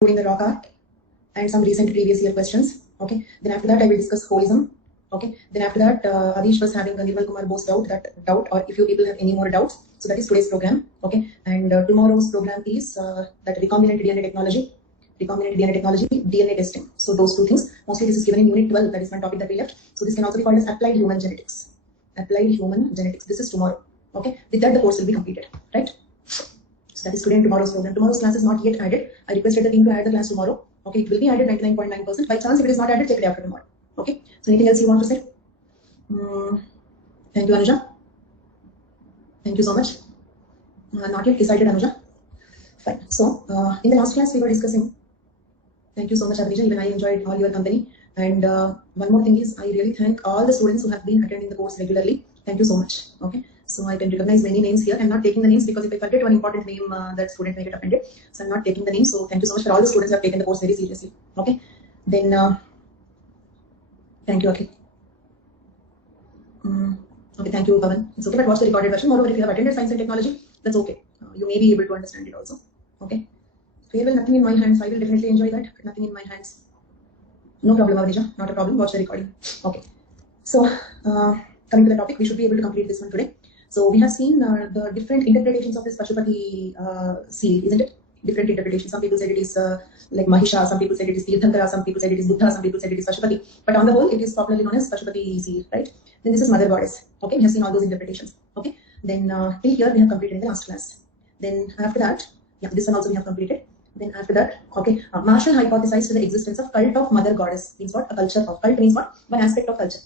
including the rock art and some recent previous year questions. Okay. Then after that, I will discuss holism. Okay. Then after that, Adish was having a Nirmal Kumar Bose doubt, or if you people have any more doubts. So that is today's program. Okay. And tomorrow's program is that recombinant DNA technology. DNA testing. So those two things. Mostly this is given in Unit 12. That is one topic that we left. So this can also be called as applied human genetics. Applied human genetics. This is tomorrow. Okay. With that, the course will be completed. Right. So that is today and tomorrow's program. Tomorrow's class is not yet added. I requested the team to add the class tomorrow. Okay. It will be added 99.9%. By chance, if it is not added, check it after tomorrow. Okay. So anything else you want to say? Thank you, Anuja. Thank you so much. Not yet decided, Anuja. Fine. So in the last class, we were discussing. Thank you so much, Abhijit. Even I enjoyed all your company. And one more thing is, I really thank all the students who have been attending the course regularly. Thank you so much. Okay. So I can recognize many names here. I'm not taking the names because if I forget one important name, that student may get offended. So I'm not taking the names. So thank you so much for all the students who have taken the course very seriously. Okay. Then thank you, okay. Okay, thank you, Pavan. It's okay, but watch the recorded version. Moreover, if you have attended science and technology, that's okay. You may be able to understand it also. Okay. Farewell, nothing in my hands. I will definitely enjoy that. But nothing in my hands. No problem, Avadija. Not a problem. Watch the recording. Okay. So, coming to the topic, we should be able to complete this one today. So, we have seen the different interpretations of this Pashupati seal, isn't it? Different interpretations. Some people said it is like Mahisha, some people said it is Tirthankara, some people said it is Buddha, some people said it is Pashupati. But on the whole, it is popularly known as Pashupati seal, right? Then this is Mother Goddess. Okay, we have seen all those interpretations. Okay. Then till here we have completed in the last class. Then after that, yeah, this one also we have completed. Then after that, okay, Marshall hypothesized the existence of cult of Mother Goddess. Means what? A culture of cult means what? One aspect of culture.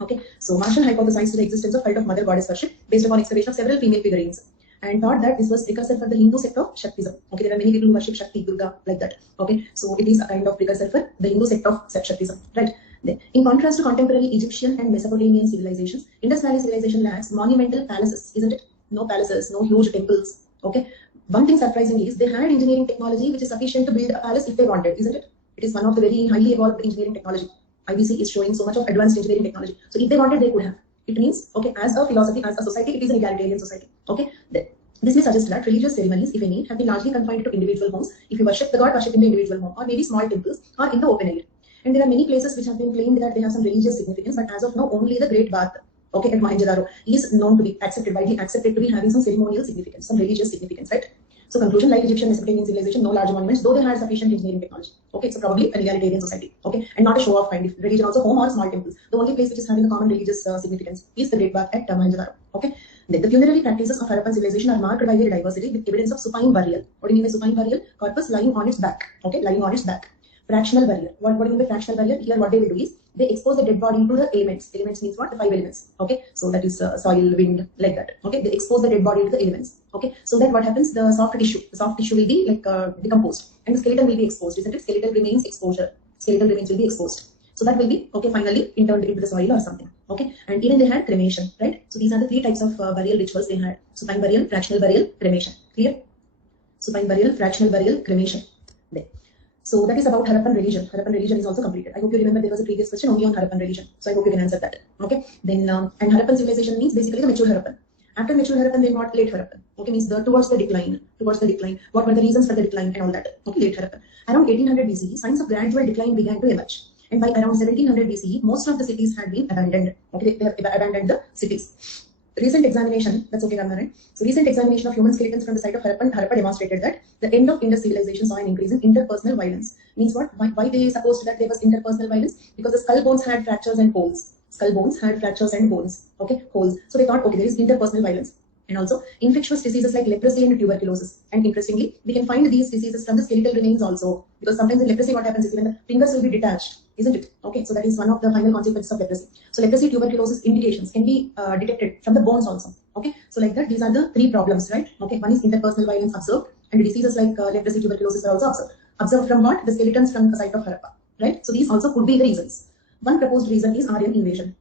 Okay, so Marshall hypothesized the existence of cult of Mother Goddess worship based upon excavation of several female figurines, and thought that this was precursor for the Hindu sect of Shaktism. Okay, there are many people who worship Shakti, Durga, like that. Okay, so it is a kind of precursor for the Hindu sect of Shaktism, right? Then, in contrast to contemporary Egyptian and Mesopotamian civilizations, Indus Valley civilization lacks monumental palaces, isn't it? No palaces, no huge temples. Okay, one thing surprising is they had engineering technology which is sufficient to build a palace if they wanted, isn't it? It is one of the very highly evolved engineering technology. IBC is showing so much of advanced engineering technology. So if they wanted, they could have. It means, okay, as a philosophy, as a society, it is an egalitarian society. Okay, then this may suggest that religious ceremonies, if any, have been largely confined to individual homes. If you worship the god, worship in the individual home, or maybe small temples, or in the open air. And there are many places which have been claimed that they have some religious significance, but as of now, only the Great Bath, okay, at Mohenjo-daro is known to be accepted to be having some ceremonial significance, some religious significance, right? So conclusion, like Egyptian Mesopotamian civilization, no large monuments, though they had sufficient engineering technology. Okay, so probably an egalitarian society. Okay, and not a show-off kind. If religion also home or small temples. The only place which is having a common religious significance is the Great Bath at Mohenjo-daro. Okay, then the funerary practices of Harappan civilization are marked by their diversity with evidence of supine burial. What do you mean by supine burial? Corpus lying on its back. Okay, lying on its back. Fractional burial. What do you mean by fractional burial? Here, what they will do is they expose the dead body to the elements. Elements means what? The 5 elements. Okay, so that is soil, wind, like that. Okay, they expose the dead body to the elements. Okay, so that what happens? The soft tissue will be like decomposed, and the skeleton will be exposed. Isn't it? Skeletal remains exposure. Skeletal remains will be exposed. So that will be okay. Finally, interned into the soil or something. Okay, and even they had cremation, right? So these are the 3 types of burial rituals they had: supine burial, fractional burial, cremation. Clear? Supine burial, fractional burial, cremation. There. So that is about Harappan religion. Harappan religion is also completed. I hope you remember there was a previous question only on Harappan religion. So I hope you can answer that. Okay. Then and Harappan civilization means basically the mature Harappan. After mature Harappan, they got late Harappan. Okay, means towards the decline. What were the reasons for the decline and all that? Okay, late Harappan. Around 1800 BCE, signs of gradual decline began to emerge. And by around 1700 BCE, most of the cities had been abandoned. Okay, they have abandoned the cities. Recent examination, that's okay, Ramna, right? So recent examination of human skeletons from the site of Harappa demonstrated that the end of Indus civilization saw an increase in interpersonal violence. Means what? Why they supposed that there was interpersonal violence? Because the skull bones had fractures and holes. Skull bones had fractures and bones. Okay, holes. So they thought, okay, there is interpersonal violence. And also infectious diseases like leprosy and tuberculosis. And interestingly, we can find these diseases from the skeletal remains also. Because sometimes in leprosy, what happens is even the fingers will be detached, isn't it? Okay, so that is one of the final consequences of leprosy. So leprosy, tuberculosis indications can be detected from the bones also. Okay, so like that, these are the 3 problems, right? Okay, one is interpersonal violence observed, and diseases like leprosy, tuberculosis are also observed. Observed from what? The skeletons from the site of Harappa, right? So these also could be the reasons. One proposed reason is Aryan invasion.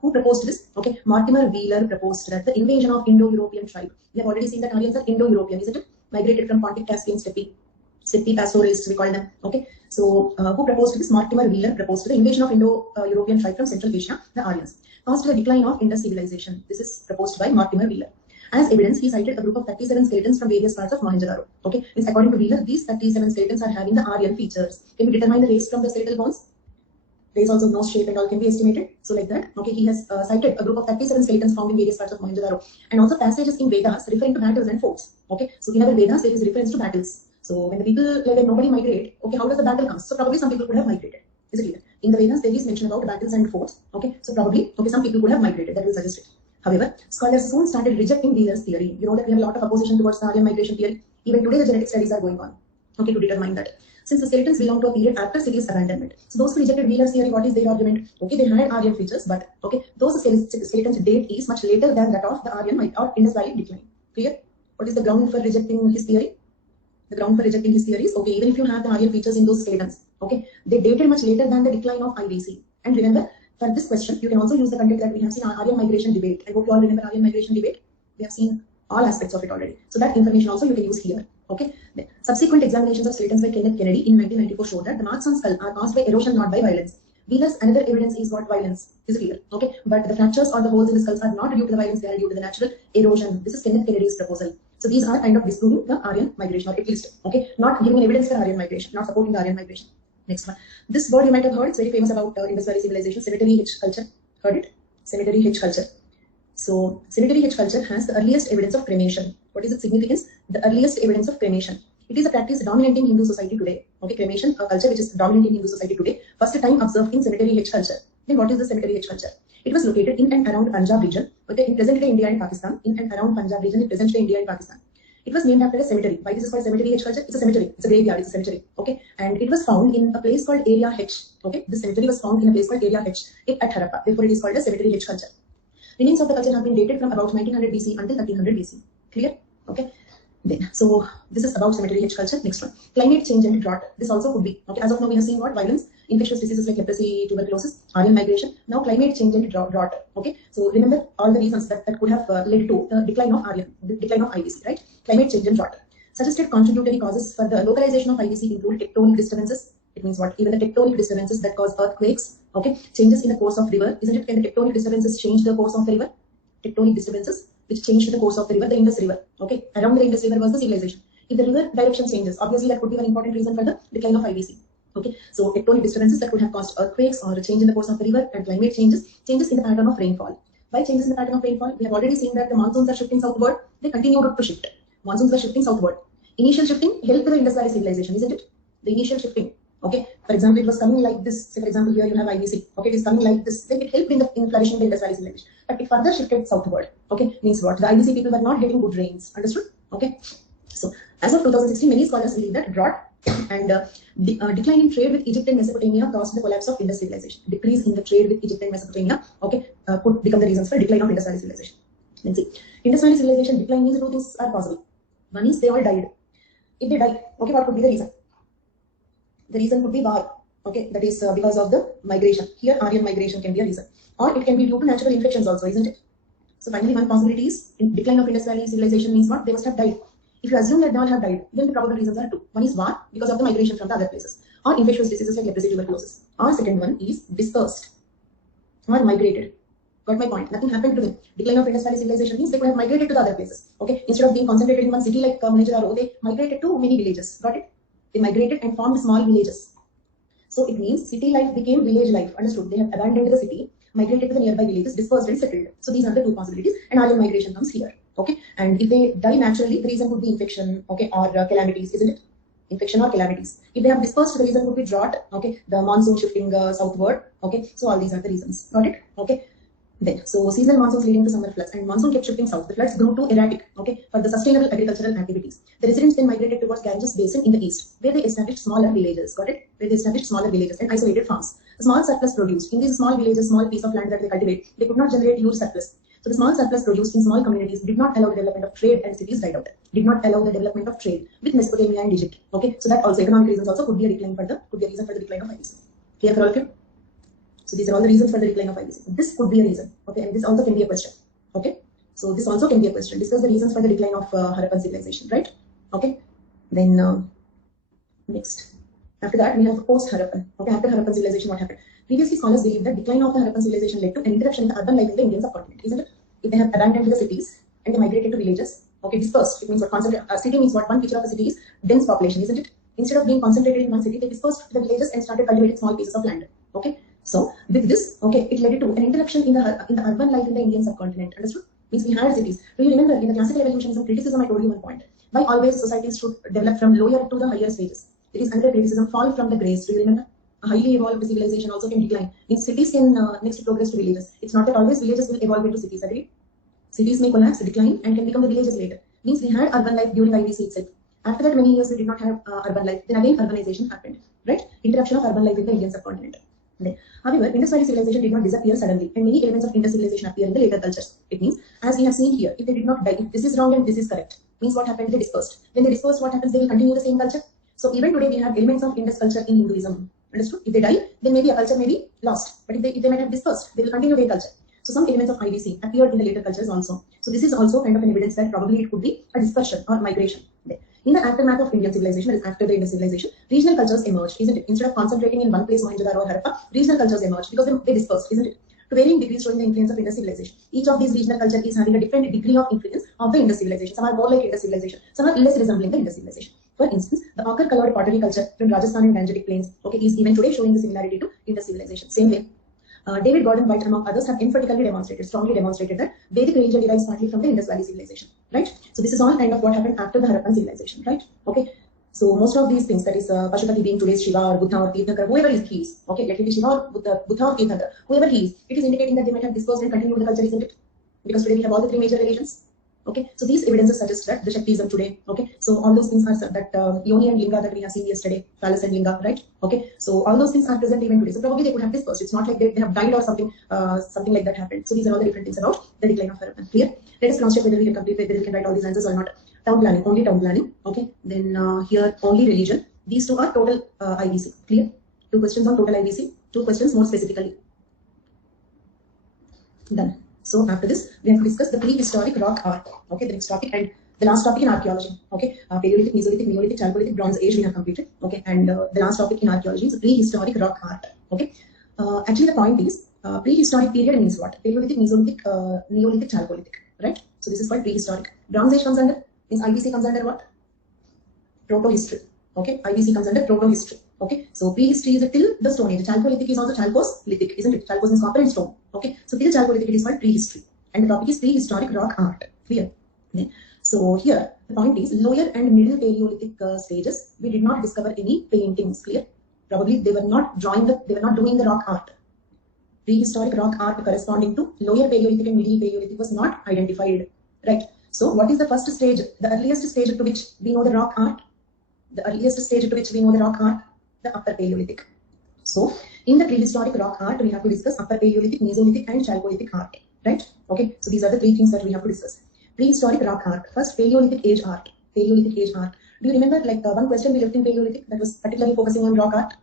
Who proposed this? Okay, Mortimer Wheeler proposed that the invasion of Indo-European tribe. We have already seen that Aryans are Indo-European, isn't it? Migrated from Pontic, Caspian, Steppe pastoralists, we call them. Okay, so who proposed this? Mortimer Wheeler proposed the invasion of Indo-European tribe from Central Asia, the Aryans, caused the decline of Indus civilization. This is proposed by Mortimer Wheeler. As evidence, he cited a group of 37 skeletons from various parts of Mohenjo-daro. Okay, means according to Wheeler, these 37 skeletons are having the Aryan features. Can we determine the race from the skeletal bones? Race also nose shape and all can be estimated. So like that, okay, he has cited a group of 37 skeletons found in various parts of Mohenjo-daro, and also passages in Vedas referring to battles and forts. Okay, so in our Vedas there is reference to battles. So when the people, like when nobody migrate, okay, how does the battle come? So probably some people could have migrated. Is it clear? In the Vedas there is mention about battles and forts. Okay, so probably, okay, some people could have migrated. That will suggest it. However, scholars soon started rejecting Wheeler's theory. You know that we have a lot of opposition towards the Aryan migration theory. Even today the genetic studies are going on, okay, to determine that. Since the skeletons belong to a period after city's abandonment. So those who rejected Wheeler's theory, what is their argument? Okay, they had Aryan features, but okay, those skeletons date is much later than that of the Aryan or Indus Valley decline. Clear? What is the ground for rejecting his theory? The ground for rejecting his theory is, okay, even if you have the Aryan features in those skeletons, okay, they dated much later than the decline of IVC. And remember, for this question, you can also use the content that we have seen Aryan migration debate. I hope you all remember Aryan migration debate. We have seen all aspects of it already. So that information also you can use here. Okay. Then, subsequent examinations of skeletons by Kenneth Kennedy in 1994 showed that the marks on skull are caused by erosion, not by violence. Wheeler's another evidence is what violence is clear. Okay. But the fractures or the holes in the skulls are not due to the violence, they are due to the natural erosion. This is Kenneth Kennedy's proposal. So these are kind of disproving the Aryan migration, or at least, okay, not giving evidence for Aryan migration, not supporting the Aryan migration. Next one. This word you might have heard, it's very famous about Indus Valley civilization, cemetery hitch culture. Heard it? Cemetery hitch culture. So cemetery hitch culture has the earliest evidence of cremation. What is its significance? The earliest evidence of cremation. It is a practice dominant in Hindu society today. Okay, cremation, a culture which is dominant in Hindu society today. First time observed in cemetery hitch culture. Then what is the cemetery hitch culture? It was located in and around Punjab region, okay, in present-day India and Pakistan, in and around Punjab region in present-day India and Pakistan. It was named after a cemetery. Why this is called cemetery hitch culture? It's a cemetery. It's a graveyard. It's a cemetery. Okay, and it was found in a place called Area H. Okay, this cemetery was found in a place called Area H at Harappa. Therefore, it is called a cemetery hitch culture. Remains of the culture have been dated from about 1900 BC until 1300 BC. Clear? Okay. Then, so this is about cemetery hitch culture. Next one, climate change and drought. This also could be, okay, as of now we have seen what? Violence, infectious diseases like leprosy, tuberculosis, Aryan migration. Now climate change and drought. Okay, so remember all the reasons that could have led to the decline of Aryan, the decline of IVC, right? Climate change and drought. Suggested contributory causes for the localization of IVC include tectonic disturbances. It means what? Even the tectonic disturbances that cause earthquakes, okay, changes in the course of river, isn't it? Can the tectonic disturbances change the course of the river? Tectonic disturbances which changed the course of the river, the Indus River. Okay, around the Indus River was the civilization. If the river direction changes, obviously that could be an important reason for the decline of IVC. Okay, so tectonic disturbances that could have caused earthquakes or a change in the course of the river, and climate changes in the pattern of rainfall. Why changes in the pattern of rainfall? We have already seen that the monsoons are shifting southward. They continue to shift. Monsoons were shifting southward. Initial shifting helped the Indus Valley civilization, isn't it? The initial shifting. Okay, for example, it was coming like this. Say, for example, here you have IVC. Okay, it is coming like this. Then it helped in flourishing the Indus Valley civilization. But it further shifted southward. Okay, means what? The IVC people were not getting good rains. Understood? Okay. So, as of 2016, many scholars believe that drought and decline in trade with Egypt and Mesopotamia caused the collapse of Indus civilization. Decrease in the trade with Egypt and Mesopotamia, okay, could become the reasons for decline of Indus Valley civilization. Let's see. Indus Valley civilization decline means two things are possible. One is they all died. If they die, okay, what could be the reason? The reason could be war. Okay, that is because of the migration. Here, Aryan migration can be a reason, or it can be due to natural infections also, isn't it? So finally, one possibility is in decline of Indus Valley civilization means what? They must have died. If you assume that they all have died, then the probable reasons are two. One is war because of the migration from the other places, or infectious diseases like leprosy, tuberculosis. Or second one is dispersed or migrated. Got my point? Nothing happened to them. Decline of Indus Valley civilization means they could have migrated to the other places. Okay, instead of being concentrated in one city like Mohenjo-daro, they migrated to many villages. Got it? They migrated and formed small villages. So it means city life became village life. Understood? They have abandoned the city, migrated to the nearby villages, dispersed and settled. So these are the two possibilities, and Aryan migration comes here. Okay, and if they die naturally, the reason would be infection, okay, or calamities, isn't it? Infection or calamities. If they have dispersed, the reason would be drought. Okay, the monsoon shifting southward. Okay, so all these are the reasons. Got it? Okay. Then, so seasonal monsoons leading to summer floods, and monsoon kept shifting south. The floods grew too erratic, okay, for the sustainable agricultural activities. The residents then migrated towards Ganges Basin in the east, where they established smaller villages. Got it? Where they established smaller villages and isolated farms. The small surplus produced in these small villages, small piece of land that they cultivate, they could not generate huge surplus. So the small surplus produced in small communities did not allow the development of trade, and cities died out. Did not allow the development of trade with Mesopotamia and Egypt. Okay, so that also economic reasons also could be a decline for could be a reason for the decline of IVC. Clear for all of you? So these are all the reasons for the decline of IVC. This could be a reason. Okay, and this also can be a question. Okay, so this also can be a question. Discuss the reasons for the decline of Harappan civilization, right? Okay, then next. After that, we have post-Harappan. Okay, after Harappan civilization, what happened? Previously, scholars believe that decline of the Harappan civilization led to an interruption in the urban life of the Indian subcontinent, isn't it? If they have abandoned the cities, and they migrated to villages. Okay, dispersed. It means what? City means what? One picture of a city is dense population, isn't it? Instead of being concentrated in one city, they dispersed to the villages and started cultivating small pieces of land. Okay, so with this, okay, it led to an interruption in the urban life in the Indian subcontinent. Understood? Means we had cities. Do you remember in the classical evolutionism criticism I told you one point? Why always societies should develop from lower to the higher stages? It is another criticism. Fall from the grace. Do you remember? A highly evolved civilization also can decline. Means cities can next progress to villages. It's not that always villages will evolve into cities. Agree? Cities may collapse, decline, and can become the villages later. Means we had urban life during IBC itself. After that, many years we did not have urban life. Then again, urbanization happened. Right? Interruption of urban life in the Indian subcontinent. However, Indus Valley civilization did not disappear suddenly, and many elements of Indus civilization appear in the later cultures. It means, as we have seen here, if they did not die, if this is wrong and this is correct, means what happened? They dispersed. When they dispersed, what happens? They will continue the same culture. So even today, we have elements of Indus culture in Hinduism. Understood? If they die, then maybe a culture may be lost. But if they might have dispersed, they will continue their culture. So some elements of IBC appeared in the later cultures also. So this is also kind of an evidence that probably it could be a dispersion or migration. In the aftermath of Indian civilization, that is after the Indus civilization, regional cultures emerged, isn't it? Instead of concentrating in one place, Mohenjo-daro or Harappa, regional cultures emerged because they dispersed, isn't it? To varying degrees showing the influence of Indus civilization. Each of these regional cultures is having a different degree of influence of the Indus civilization. Some are more like Indus civilization, some are less resembling the Indus civilization. For instance, the ochre-colored pottery culture from Rajasthan and Gangetic plains, okay, is even today showing the similarity to Indus civilization. Same way, David Gordon White, among others, have emphatically demonstrated, strongly demonstrated that Vedic religion derives partly from the Indus Valley civilization, right? So this is all kind of what happened after the Harappan civilization, right? Okay. So most of these things, that is Pashupati being today's Shiva or Buddha or Tirthankar, whoever he is, okay, let it be Shiva or Buddha or Tirthankar, whoever he is, it is indicating that they might have dispersed and continued the culture, isn't it? Because today we have all the three major religions. Okay, so these evidences suggest that the Shaktism today, okay, so all those things are that Yoni and Linga that we have seen yesterday, Phallus and Linga, right? Okay, so all those things are present even today. So probably they could have dispersed. It's not like they have died or something, something like that happened. So these are all the different things about the decline of Harappan. Clear? Let us cross check whether we can complete, whether we can write all these answers or not. Town planning, only town planning. Okay, then here only religion. These two are total IBC. Clear? 2 questions on total IBC. 2 questions more specifically. Done. So after this, we have to discuss the prehistoric rock art. Okay, the next topic and the last topic in archaeology. Okay, Paleolithic, Mesolithic, Neolithic, Chalcolithic, Bronze Age we have completed. Okay, and the last topic in archaeology is prehistoric rock art. Okay, actually the point is prehistoric period means what? Paleolithic, Mesolithic, Neolithic, Chalcolithic. Right? So this is called prehistoric. Bronze Age comes under, means IBC comes under what? Proto-history. Okay, IBC comes under proto-history. Okay, so prehistory is till the Stone Age. Chalcolithic is also Chalcos-lithic, isn't it? Chalcos means copper and stone. Okay, so till Chalcolithic it is called prehistory, and the topic is prehistoric rock art. Clear? Okay. So here the point is lower and middle Paleolithic stages. We did not discover any paintings. Clear? Probably they were not drawing they were not doing the rock art. Prehistoric rock art corresponding to lower Paleolithic and middle Paleolithic was not identified. Right? So what is the first stage? The earliest stage to which we know the rock art. The earliest stage to which we know the rock art. The upper Paleolithic. So, in the prehistoric rock art, we have to discuss upper Paleolithic, Mesolithic, and Chalcolithic art. Right? Okay. So these are the 3 things that we have to discuss. Prehistoric rock art. First, Paleolithic age art. Paleolithic age art. Do you remember one question we left in Paleolithic that was particularly focusing on rock art?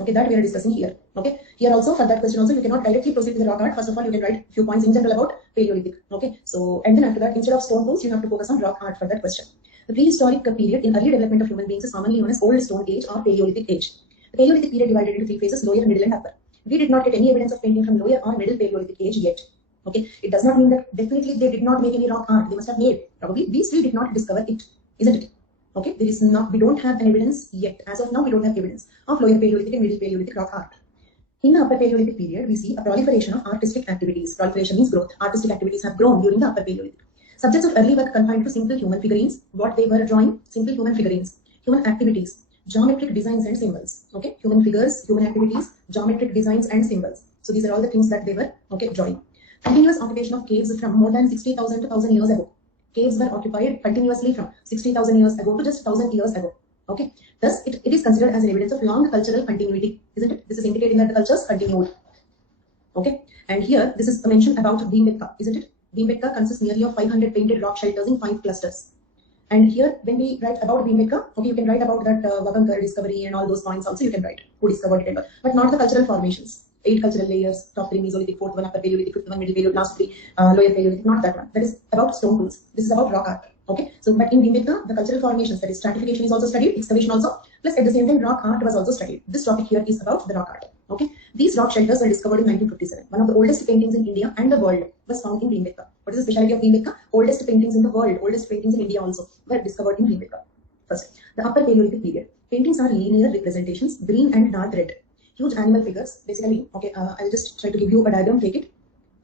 Okay, that we are discussing here. Okay. Here also, for that question also, you cannot directly proceed with the rock art. First of all, you can write few points in general about Paleolithic. Okay. So, and then after that, instead of stone tools, you have to focus on rock art for that question. The prehistoric period in early development of human beings is commonly known as Old Stone Age or Paleolithic Age. The Paleolithic period divided into 3 phases: lower, middle, and upper. We did not get any evidence of painting from lower or middle Paleolithic age yet. Okay, it does not mean that definitely they did not make any rock art. They must have made. Probably these 3 did not discover it, isn't it? Okay, there is not. We don't have an evidence yet. As of now, we don't have evidence of lower Paleolithic and middle Paleolithic rock art. In the upper Paleolithic period, we see a proliferation of artistic activities. Proliferation means growth. Artistic activities have grown during the upper Paleolithic. Subjects of early work confined to simple human figurines. What they were drawing? Simple human figurines. Human activities. Geometric designs and symbols. Okay. Human figures, human activities, geometric designs and symbols. So these are all the things that they were, okay, drawing. Continuous occupation of caves from more than 60,000 to 1,000 years ago. Caves were occupied continuously from 60,000 years ago to just 1,000 years ago. Okay. Thus, it is considered as an evidence of long cultural continuity. Isn't it? This is indicating that the cultures continued. Okay. And here, this is a mention about Bhimbetka, isn't it? Bhimbetka consists nearly of 500 painted rock shelters in 5 clusters. And here, when we write about Bhimbetka, okay, you can write about that Vagankar discovery and all those points also you can write, who discovered it and all, but not the cultural formations. 8 cultural layers, top 3 Mesolithic, 4th one upper Paleolithic, 5th one middle Paleolithic, last 3 lower Paleolithic, not that one. That is about stone tools. This is about rock art. Okay, so but in Bhimbetka, the cultural formations, that is stratification is also studied, excavation also, plus at the same time rock art was also studied. This topic here is about the rock art. Okay, these rock shelters were discovered in 1957. One of the oldest paintings in India and the world was found in Bhimbetka. What is the specialty of Bhimbetka? Oldest paintings in the world, oldest paintings in India also were discovered in Bhimbetka. First, the Upper Paleolithic period. Paintings are linear representations, green and dark red. Huge animal figures, basically. Okay, I'll just try to give you a diagram. Take it.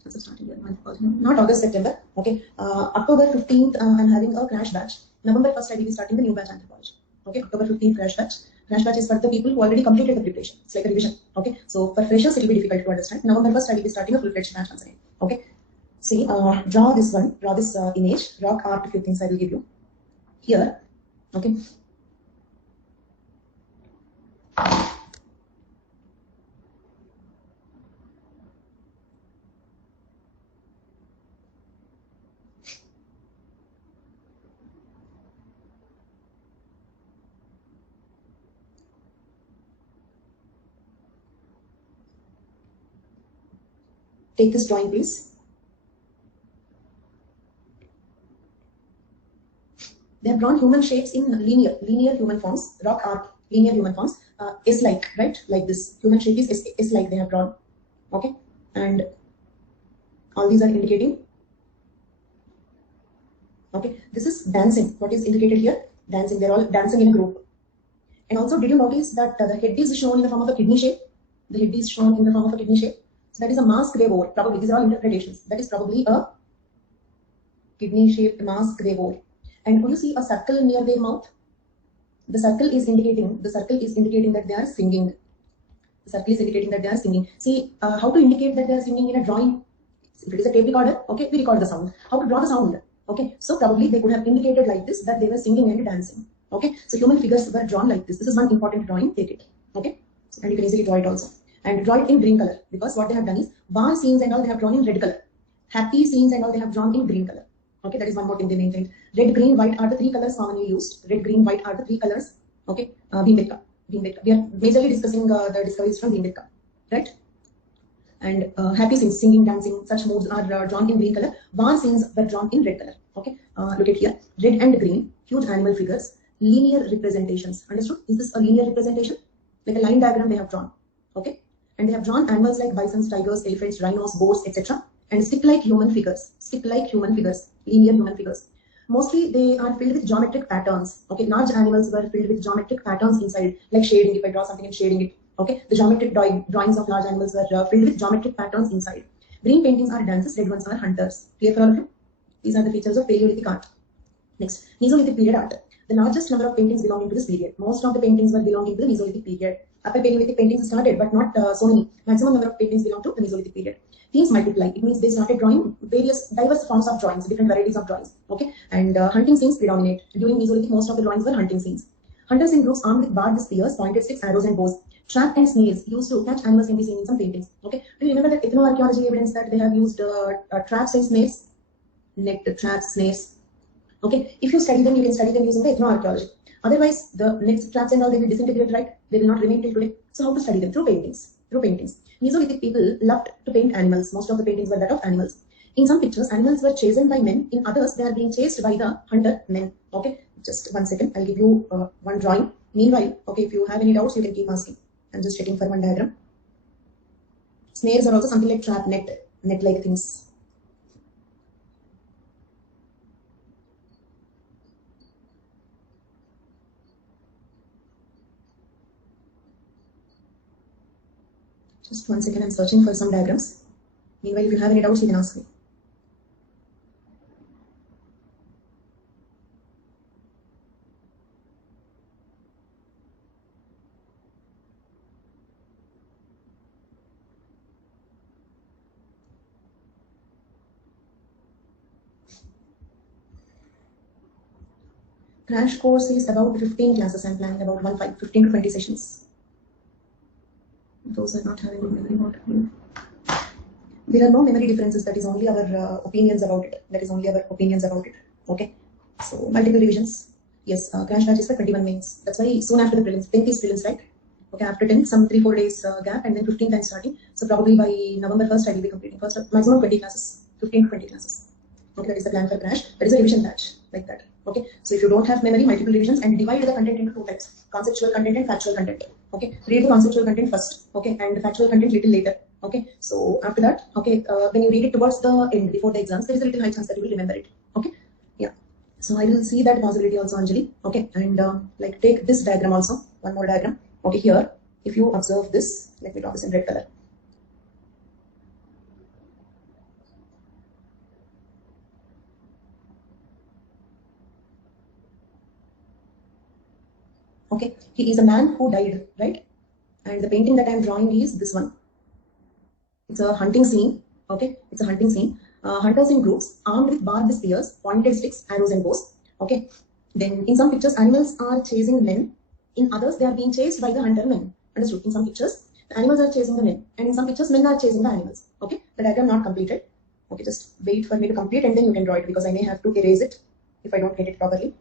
So starting here, not August, September. Okay, October 15th, I'm having a crash batch. November 1st, I will be starting the new batch anthropology. Okay, October 15th, crash batch. Crash batch is for the people who already completed the preparation. It's like a revision. Okay, so for freshers, it will be difficult to understand. November 1st, I will be starting a full-fledged batch once again. Okay, see, draw this one, draw this image, rock art, a few things I will give you here. Okay. Take this drawing, please. They have drawn human shapes in linear human forms, rock art, linear human forms, S-like, right? Like this, human shape is S-like they have drawn. Okay, and all these are indicating. Okay, this is dancing. What is indicated here? Dancing. They're all dancing in a group. And also, did you notice that the head is shown in the form of a kidney shape? The head is shown in the form of a kidney shape. So that is a mask they wore. Probably these are all interpretations. That is probably a kidney-shaped mask they wore. And when you see a circle near their mouth, the circle is indicating that they are singing. The circle is indicating that they are singing. See how to indicate that they are singing in a drawing. If it is a tape recorder, okay, we record the sound. How to draw the sound? Okay, so probably they could have indicated like this that they were singing and dancing. Okay, so human figures were drawn like this. This is one important drawing. Take it. Okay, and you can easily draw it also. And draw it in green color, because what they have done is war scenes and all they have drawn in red color. Happy scenes and all they have drawn in green color. Okay, that is one more thing they maintained. Red, green, white are the three colors commonly used. Red, green, white are the three colors. Okay, Bhimbetka. We are majorly discussing the discoveries from Bhimbetka, right? And happy scenes, singing, dancing, such modes are drawn in green color. War scenes were drawn in red color. Okay, look at here. Red and green, huge animal figures, linear representations. Understood? Is this a linear representation? Like a line diagram they have drawn. Okay. And they have drawn animals like bisons, tigers, elephants, rhinos, boars, etc. And stick-like human figures, linear human figures. Mostly they are filled with geometric patterns. Okay, large animals were filled with geometric patterns inside, like shading. If I draw something and shading it, okay, the geometric drawings of large animals were filled with geometric patterns inside. Green paintings are dances, red ones are hunters. Clear for all of you? These are the features of Paleolithic art. Next, Mesolithic period art. The largest number of paintings belonging to this period. Most of the paintings were belonging to the Mesolithic period. Upper Paleolithic paintings started, but not so many. Maximum number of paintings belong to the Mesolithic period. Themes multiply. It means they started drawing diverse forms of drawings, different varieties of drawings. Okay, and hunting scenes predominate. During Mesolithic, most of the drawings were hunting scenes. Hunters in groups armed with barbed spears, pointed sticks, arrows, and bows. Trap and snails used to catch animals can be seen in some paintings. Okay, do you remember the ethnoarchaeology evidence that they have used traps and snails? Net traps, snails. Okay, if you study them, you can study them using the ethnoarchaeology. Otherwise, the nets, traps, and all, they will disintegrate, right? They will not remain till today. So how to study them? Through paintings. Mesolithic people loved to paint animals. Most of the paintings were that of animals. In some pictures, animals were chased by men. In others, they are being chased by the hunter men. Okay, just 1 second. I'll give you one drawing. Meanwhile, okay, if you have any doubts, you can keep asking. I'm just checking for one diagram. Snails are also something like trap, net-like things. Just 1 second, I'm searching for some diagrams. Meanwhile, if you have any doubts, you can ask me. Crash course is about 15 classes. I'm planning about 15 to 20 sessions. Those are not having good memory. What? There are no memory differences. That is only our opinions about it. Okay. So multiple revisions. Yes, crash batch is for 21 mains. That's why soon after the prelims, 10th is prelims, right? Okay, after 10, some 3-4 days gap, and then 15th I'm starting. So probably by November 1st I will be completing maximum 20 classes, 15 to 20 classes. Okay, that is the plan for crash. That is a revision batch, like that. Okay, so if you don't have memory, multiple revisions, and divide the content into two types: conceptual content and factual content. Okay, read the conceptual content first. Okay, and the factual content little later. Okay, so after that, okay, when you read it towards the end before the exams, there is a little high chance that you will remember it. Okay, yeah. So I will see that possibility also, Anjali. Okay, and like take this diagram also, one more diagram. Okay, here, if you observe this, let me draw this in red color. Okay, he is a man who died, right? And the painting that I am drawing is this one. It's a hunting scene. Okay, it's a hunting scene. Hunters in groups, armed with barbed spears, pointed sticks, arrows, and bows. Okay. Then in some pictures, animals are chasing men. In others, they are being chased by the hunter men. Understood? In some pictures, the animals are chasing the men, and in some pictures, men are chasing the animals. Okay. The diagram not completed. Okay, just wait for me to complete, and then you can draw it, because I may have to erase it if I don't get it properly.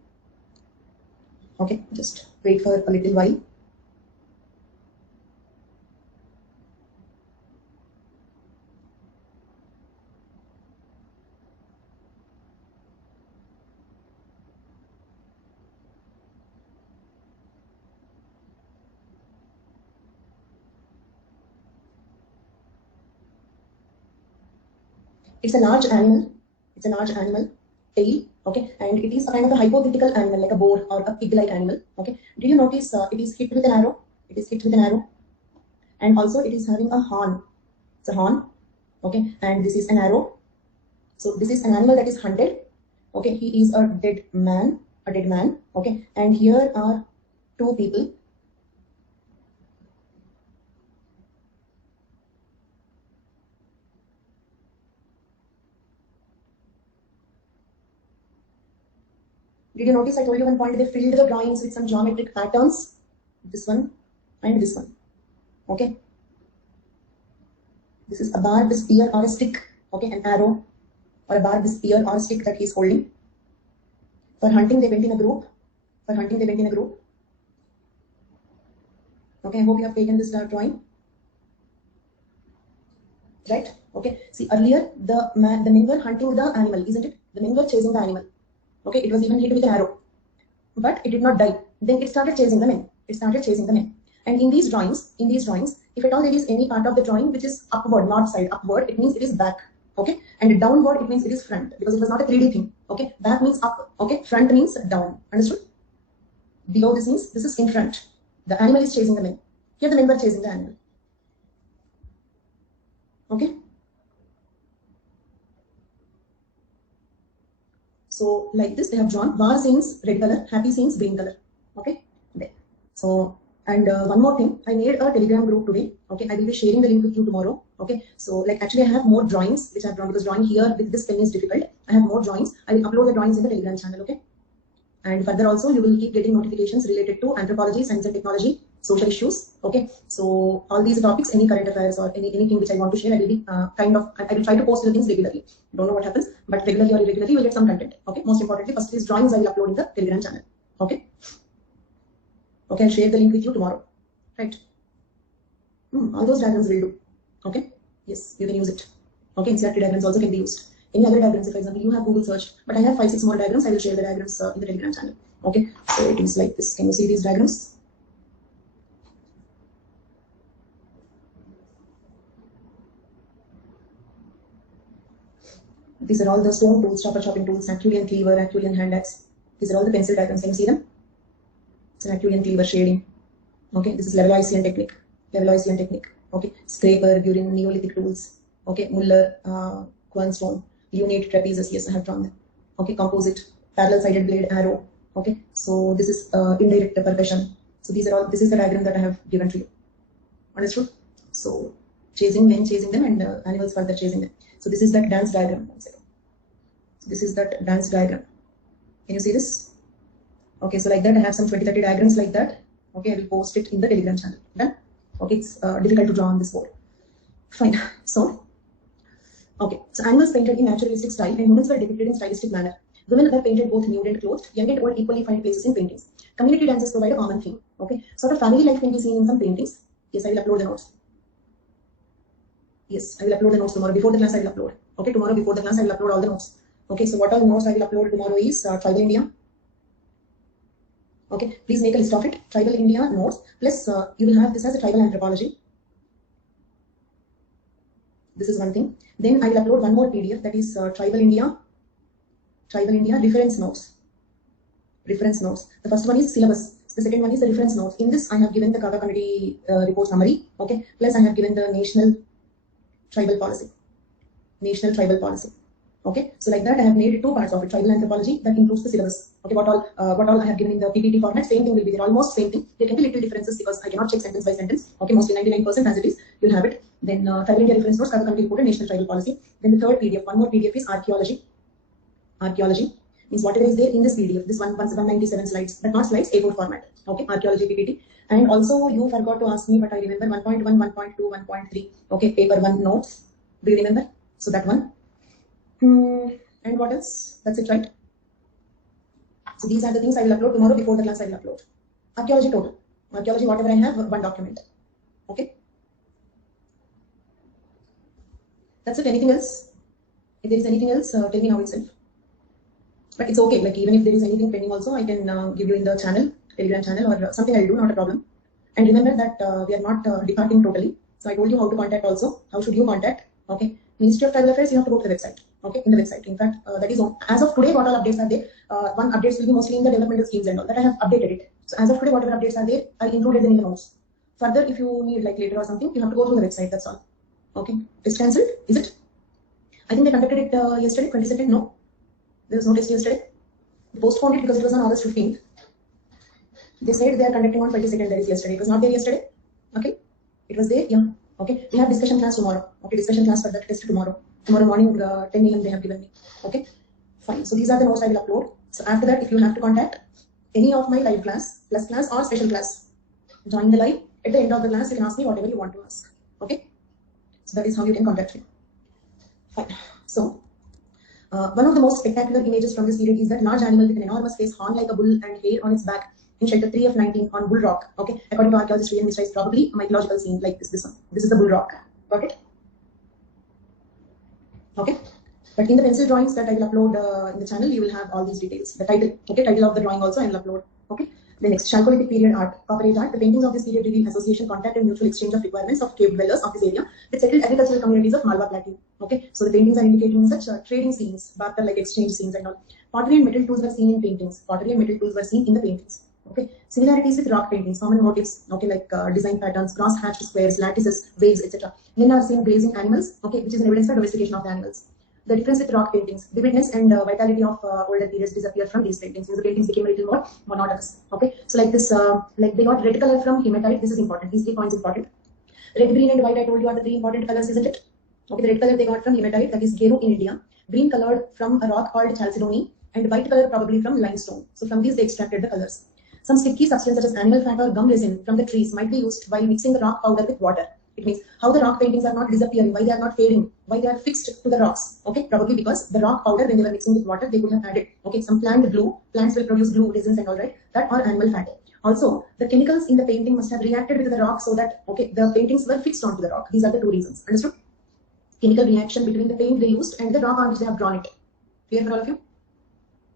Okay, just wait for a little while. It's a large animal. It's a large animal, tail. Okay, and it is a kind of a hypothetical animal, like a boar or a pig-like animal. Okay, did you notice it is hit with an arrow? It is hit with an arrow, and also it is having a horn. It's a horn. Okay, and this is an arrow. So this is an animal that is hunted. Okay, he is a dead man. A dead man. Okay, and here are two people. Did you notice I told you one point, they filled the drawings with some geometric patterns? This one and this one. Okay. This is a barbed spear or a stick. Okay, an arrow or a barbed spear or a stick that he is holding. For hunting, they went in a group. For hunting, they went in a group. Okay, I hope you have taken this drawing. Right? Okay. See, earlier the men were hunting the animal, isn't it? The men were chasing the animal. Okay, it was even hit with an arrow, but it did not die. Then it started chasing the men. It started chasing the men. And in these drawings, if at all there is any part of the drawing which is upward, north side, upward, it means it is back. Okay, and downward, it means it is front, because it was not a 3D thing. Okay, back means up. Okay, front means down. Understood? Below this means this is in front. The animal is chasing the men. Here the men were chasing the animal. Okay. So like this, they have drawn war scenes red color, happy scenes green color. Okay. There. So, and one more thing, I made a Telegram group today. Okay, I will be sharing the link with you tomorrow. Okay, so like actually I have more drawings which I have drawn, because drawing here with this pen is difficult. I have more drawings. I will upload the drawings in the Telegram channel. Okay, and further also you will keep getting notifications related to anthropology, science and technology, social issues. Okay, so all these topics, any current affairs or anything which I want to share, I will be I will try to post the things regularly. Don't know what happens, but regularly or irregularly you will get some content. Okay, most importantly, first these drawings I will upload in the Telegram channel. Okay. Okay, I'll share the link with you tomorrow. Right. All those diagrams will do. Okay. Yes, you can use it. Okay, NCERT diagrams also can be used. Any other diagrams, for example, you have Google search, but I have 5-6 more diagrams. I will share the diagrams in the Telegram channel. Okay, so it is like this. Can you see these diagrams? These are all the stone tools, chopping tools, Herculean cleaver, Herculean hand axe. These are all the pencil diagrams. Can you see them? It's an Herculean cleaver shading. Okay, this is Levalloisian technique. Levalloisian technique. Okay, scraper during Neolithic tools. Okay, Muller, quernstone, lunate trapezus. Yes, I have drawn them. Okay, composite, parallel sided blade, arrow. Okay, so this is indirect percussion. So these are all. This is the diagram that I have given to you. Understood? So chasing men, chasing them, and animals further chasing them. So this is that dance diagram. One second. So this is that dance diagram. Can you see this? Okay, so like that, I have some 20-30 diagrams like that. Okay, I will post it in the Telegram channel. Done? Okay, it's difficult to draw on this board. Fine. So, okay, so animals painted in naturalistic style and humans were depicted in stylistic manner. Women were painted both nude and clothed. Young and old equally find places in paintings. Community dances provide a common theme. Okay, sort of family life can be seen in some paintings. Yes, I will upload the notes. Yes, I will upload the notes tomorrow. Before the class, I will upload. Okay, tomorrow before the class, I will upload all the notes. Okay, so what all notes I will upload tomorrow is Tribal India. Okay, please make a list of it. Tribal India notes, plus you will have this as a tribal anthropology. This is one thing. Then I will upload one more PDF, that is Tribal India reference notes. Reference notes. The first one is syllabus. The second one is the reference notes. In this, I have given the Kaka Committee report summary. Okay, plus I have given the national tribal policy. National tribal policy. Okay, so like that I have made two parts of it. Tribal anthropology, that includes the syllabus. Okay, what all I have given in the PPT format, same thing will be there, almost same thing. There can be little differences because I cannot check sentence by sentence. Okay, mostly 99% as it is, you'll have it. Then Tribal India reference notes, Kaka Committee report, and national tribal policy. Then the third PDF, one more PDF is archaeology. Archaeology means whatever is there in this PDF, this 197 slides, but not slides, A4 format. Okay, archaeology PPT. And also you forgot to ask me, but I remember 1.1, 1.2, 1.3. Okay, paper 1 notes. Do you remember? So that one. And what else? That's it, right? So these are the things I will upload tomorrow. Before the class I will upload. Archaeology total. Archaeology, whatever I have, one document. Okay. That's it. Anything else? If there is anything else, tell me now itself. But it's okay. Like even if there is anything pending also, I can give you in the channel, Telegram channel or something I will do, not a problem. And remember that we are not departing totally. So I told you how to contact also. How should you contact? Okay. Ministry of Tribal Affairs, you have to go to the website. Okay, in the website. In fact, that is on. As of today, what all updates are there? One updates will be mostly in the developmental schemes and all that I have updated it. So as of today, whatever updates are there, I included them in the notes. Further, if you need like later or something, you have to go through the website. That's all. Okay. Test cancelled? Is it? I think they conducted it yesterday, 22nd. No, there was no test yesterday. They postponed it because it was on August 15th. They said they are conducting on 22nd. That is yesterday. It was not there yesterday. Okay. It was there. Yeah. Okay. We have discussion class tomorrow. Okay. Discussion class for that test tomorrow. Tomorrow morning, 10 a.m. they have given me. Okay, fine. So these are the notes I will upload. So after that, if you have to contact any of my live class, plus class or special class, join the live. At the end of the class, you can ask me whatever you want to ask. Okay, so that is how you can contact me. Fine. So one of the most spectacular images from this period is that large animal with an enormous face, horn like a bull, and hair on its back in shelter 3 of 19 on Bull Rock. Okay, according to archaeologists, this is probably a mythological scene like this one. This is the Bull Rock. Got it? Okay, but in the pencil drawings that I will upload in the channel, you will have all these details. The title, okay, title of the drawing also I will upload. Okay, the next Chalcolithic period art, copper age art. The paintings of this period reveal association, contact, and mutual exchange of requirements of cave dwellers of this area with settled agricultural communities of Malwa Plateau. Okay, so the paintings are indicating such trading scenes, barter like exchange scenes and all. Pottery and metal tools were seen in paintings. Pottery and metal tools were seen in the paintings. Okay, similarities with rock paintings, common motifs, okay, like design patterns, cross-hatched squares, lattices, waves, etc. Men are seen grazing animals, okay, which is an evidence for domestication of the animals. The difference with rock paintings, vividness and vitality of older periods disappear from these paintings. The paintings became a little more monotonous. Okay, so like this, like they got red color from hematite. This is important. These 3 points important. Red, green, and white. I told you are the 3 important colors, isn't it? Okay, the red color they got from hematite, that is Geru in India. Green colored from a rock called chalcedony, and white color probably from limestone. So from these they extracted the colors. Some sticky substance such as animal fat or gum resin from the trees might be used while mixing the rock powder with water. It means how the rock paintings are not disappearing, why they are not fading, why they are fixed to the rocks. Okay, probably because the rock powder, when they were mixing with water, they could have added, okay, some plant glue. Plants will produce glue, resins and all, right? That are animal fat. Also, the chemicals in the painting must have reacted with the rock so that, okay, the paintings were fixed onto the rock. These are the 2 reasons. Understood? Chemical reaction between the paint they used and the rock on which they have drawn it. Clear for all of you?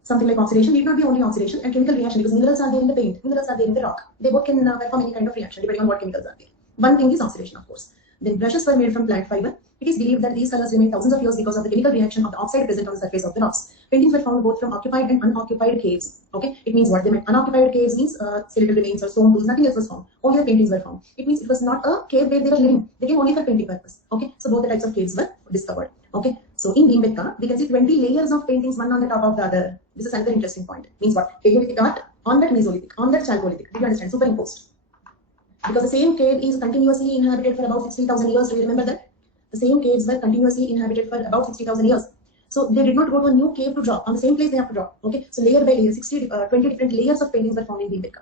Something like oxidation need not be only oxidation, and chemical reaction, because minerals are there in the paint, minerals are there in the rock. They both can perform any kind of reaction depending on what chemicals are there. One thing is oxidation, of course. Then brushes were made from plant fiber. It is believed that these colors remain thousands of years because of the chemical reaction of the oxide present on the surface of the rocks. Paintings were found both from occupied and unoccupied caves. Okay, it means what they meant. Unoccupied caves means skeletal remains or stone tools. Nothing else was found. Only the paintings were found. It means it was not a cave where they were living. They came only for painting purpose. Okay, so both the types of caves were discovered. Okay, so in Bhimbetka, we can see 20 layers of paintings, one on the top of the other. This is another interesting point. Means what? Paleolithic art on that Mesolithic, on that Chalcolithic. Did you understand? Superimposed. Because the same cave is continuously inhabited for about 60,000 years. Do you remember that? The same caves were continuously inhabited for about 60,000 years. So they did not go to a new cave to draw. On the same place they have to draw. Okay, so layer by layer, 20 different layers of paintings were found in Bhimbetka.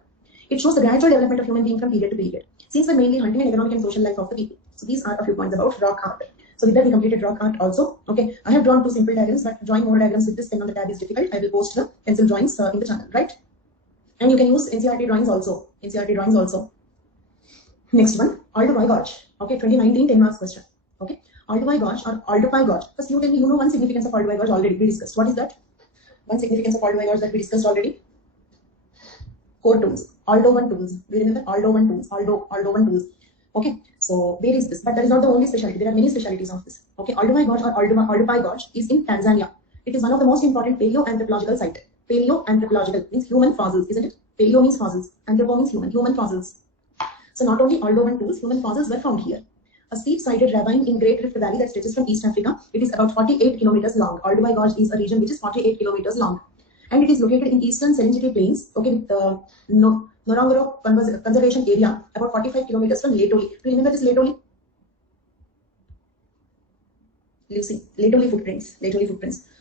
It shows the gradual development of human being from period to period. Scenes were mainly hunting and economic and social life of the people. So these are a few points about rock art. So with that we completed rock art also. Okay, I have drawn 2 simple diagrams, but drawing more diagrams with this pen on the tab is difficult. I will post the pencil drawings in the channel, right? And you can use NCERT drawings also. NCERT drawings also. Next one, Alder Gorge. Okay, 2019 10 marks question. Okay, Olduvai Gorge or Olduvai Gorge. First, you tell me, you know one significance of Olduvai Gorge already we discussed. What is that? One significance of Olduvai Gorge that we discussed already. Core tombs, Aldovan tombs. Do you remember Aldovan tombs? Aldovan tombs. Okay, so where is this? But that is not the only specialty. There are many specialties of this. Okay, Olduvai Gorge or Olduvai Gorge is in Tanzania. It is one of the most important paleoanthropological sites. Paleoanthropological means human fossils, isn't it? Paleo means fossils, anthropo means human fossils. So not only Aldovan tombs, human fossils were found here. A steep-sided ravine in Great Rift Valley that stretches from East Africa. It is about 48 kilometers long. Olduvai Gorge is a region which is 48 kilometers long. And it is located in eastern Serengeti Plains, okay, with Ngorongoro Conservation Area, about 45 kilometers from Letoli. Do you remember this Letoli? Lucy, Letoli footprints.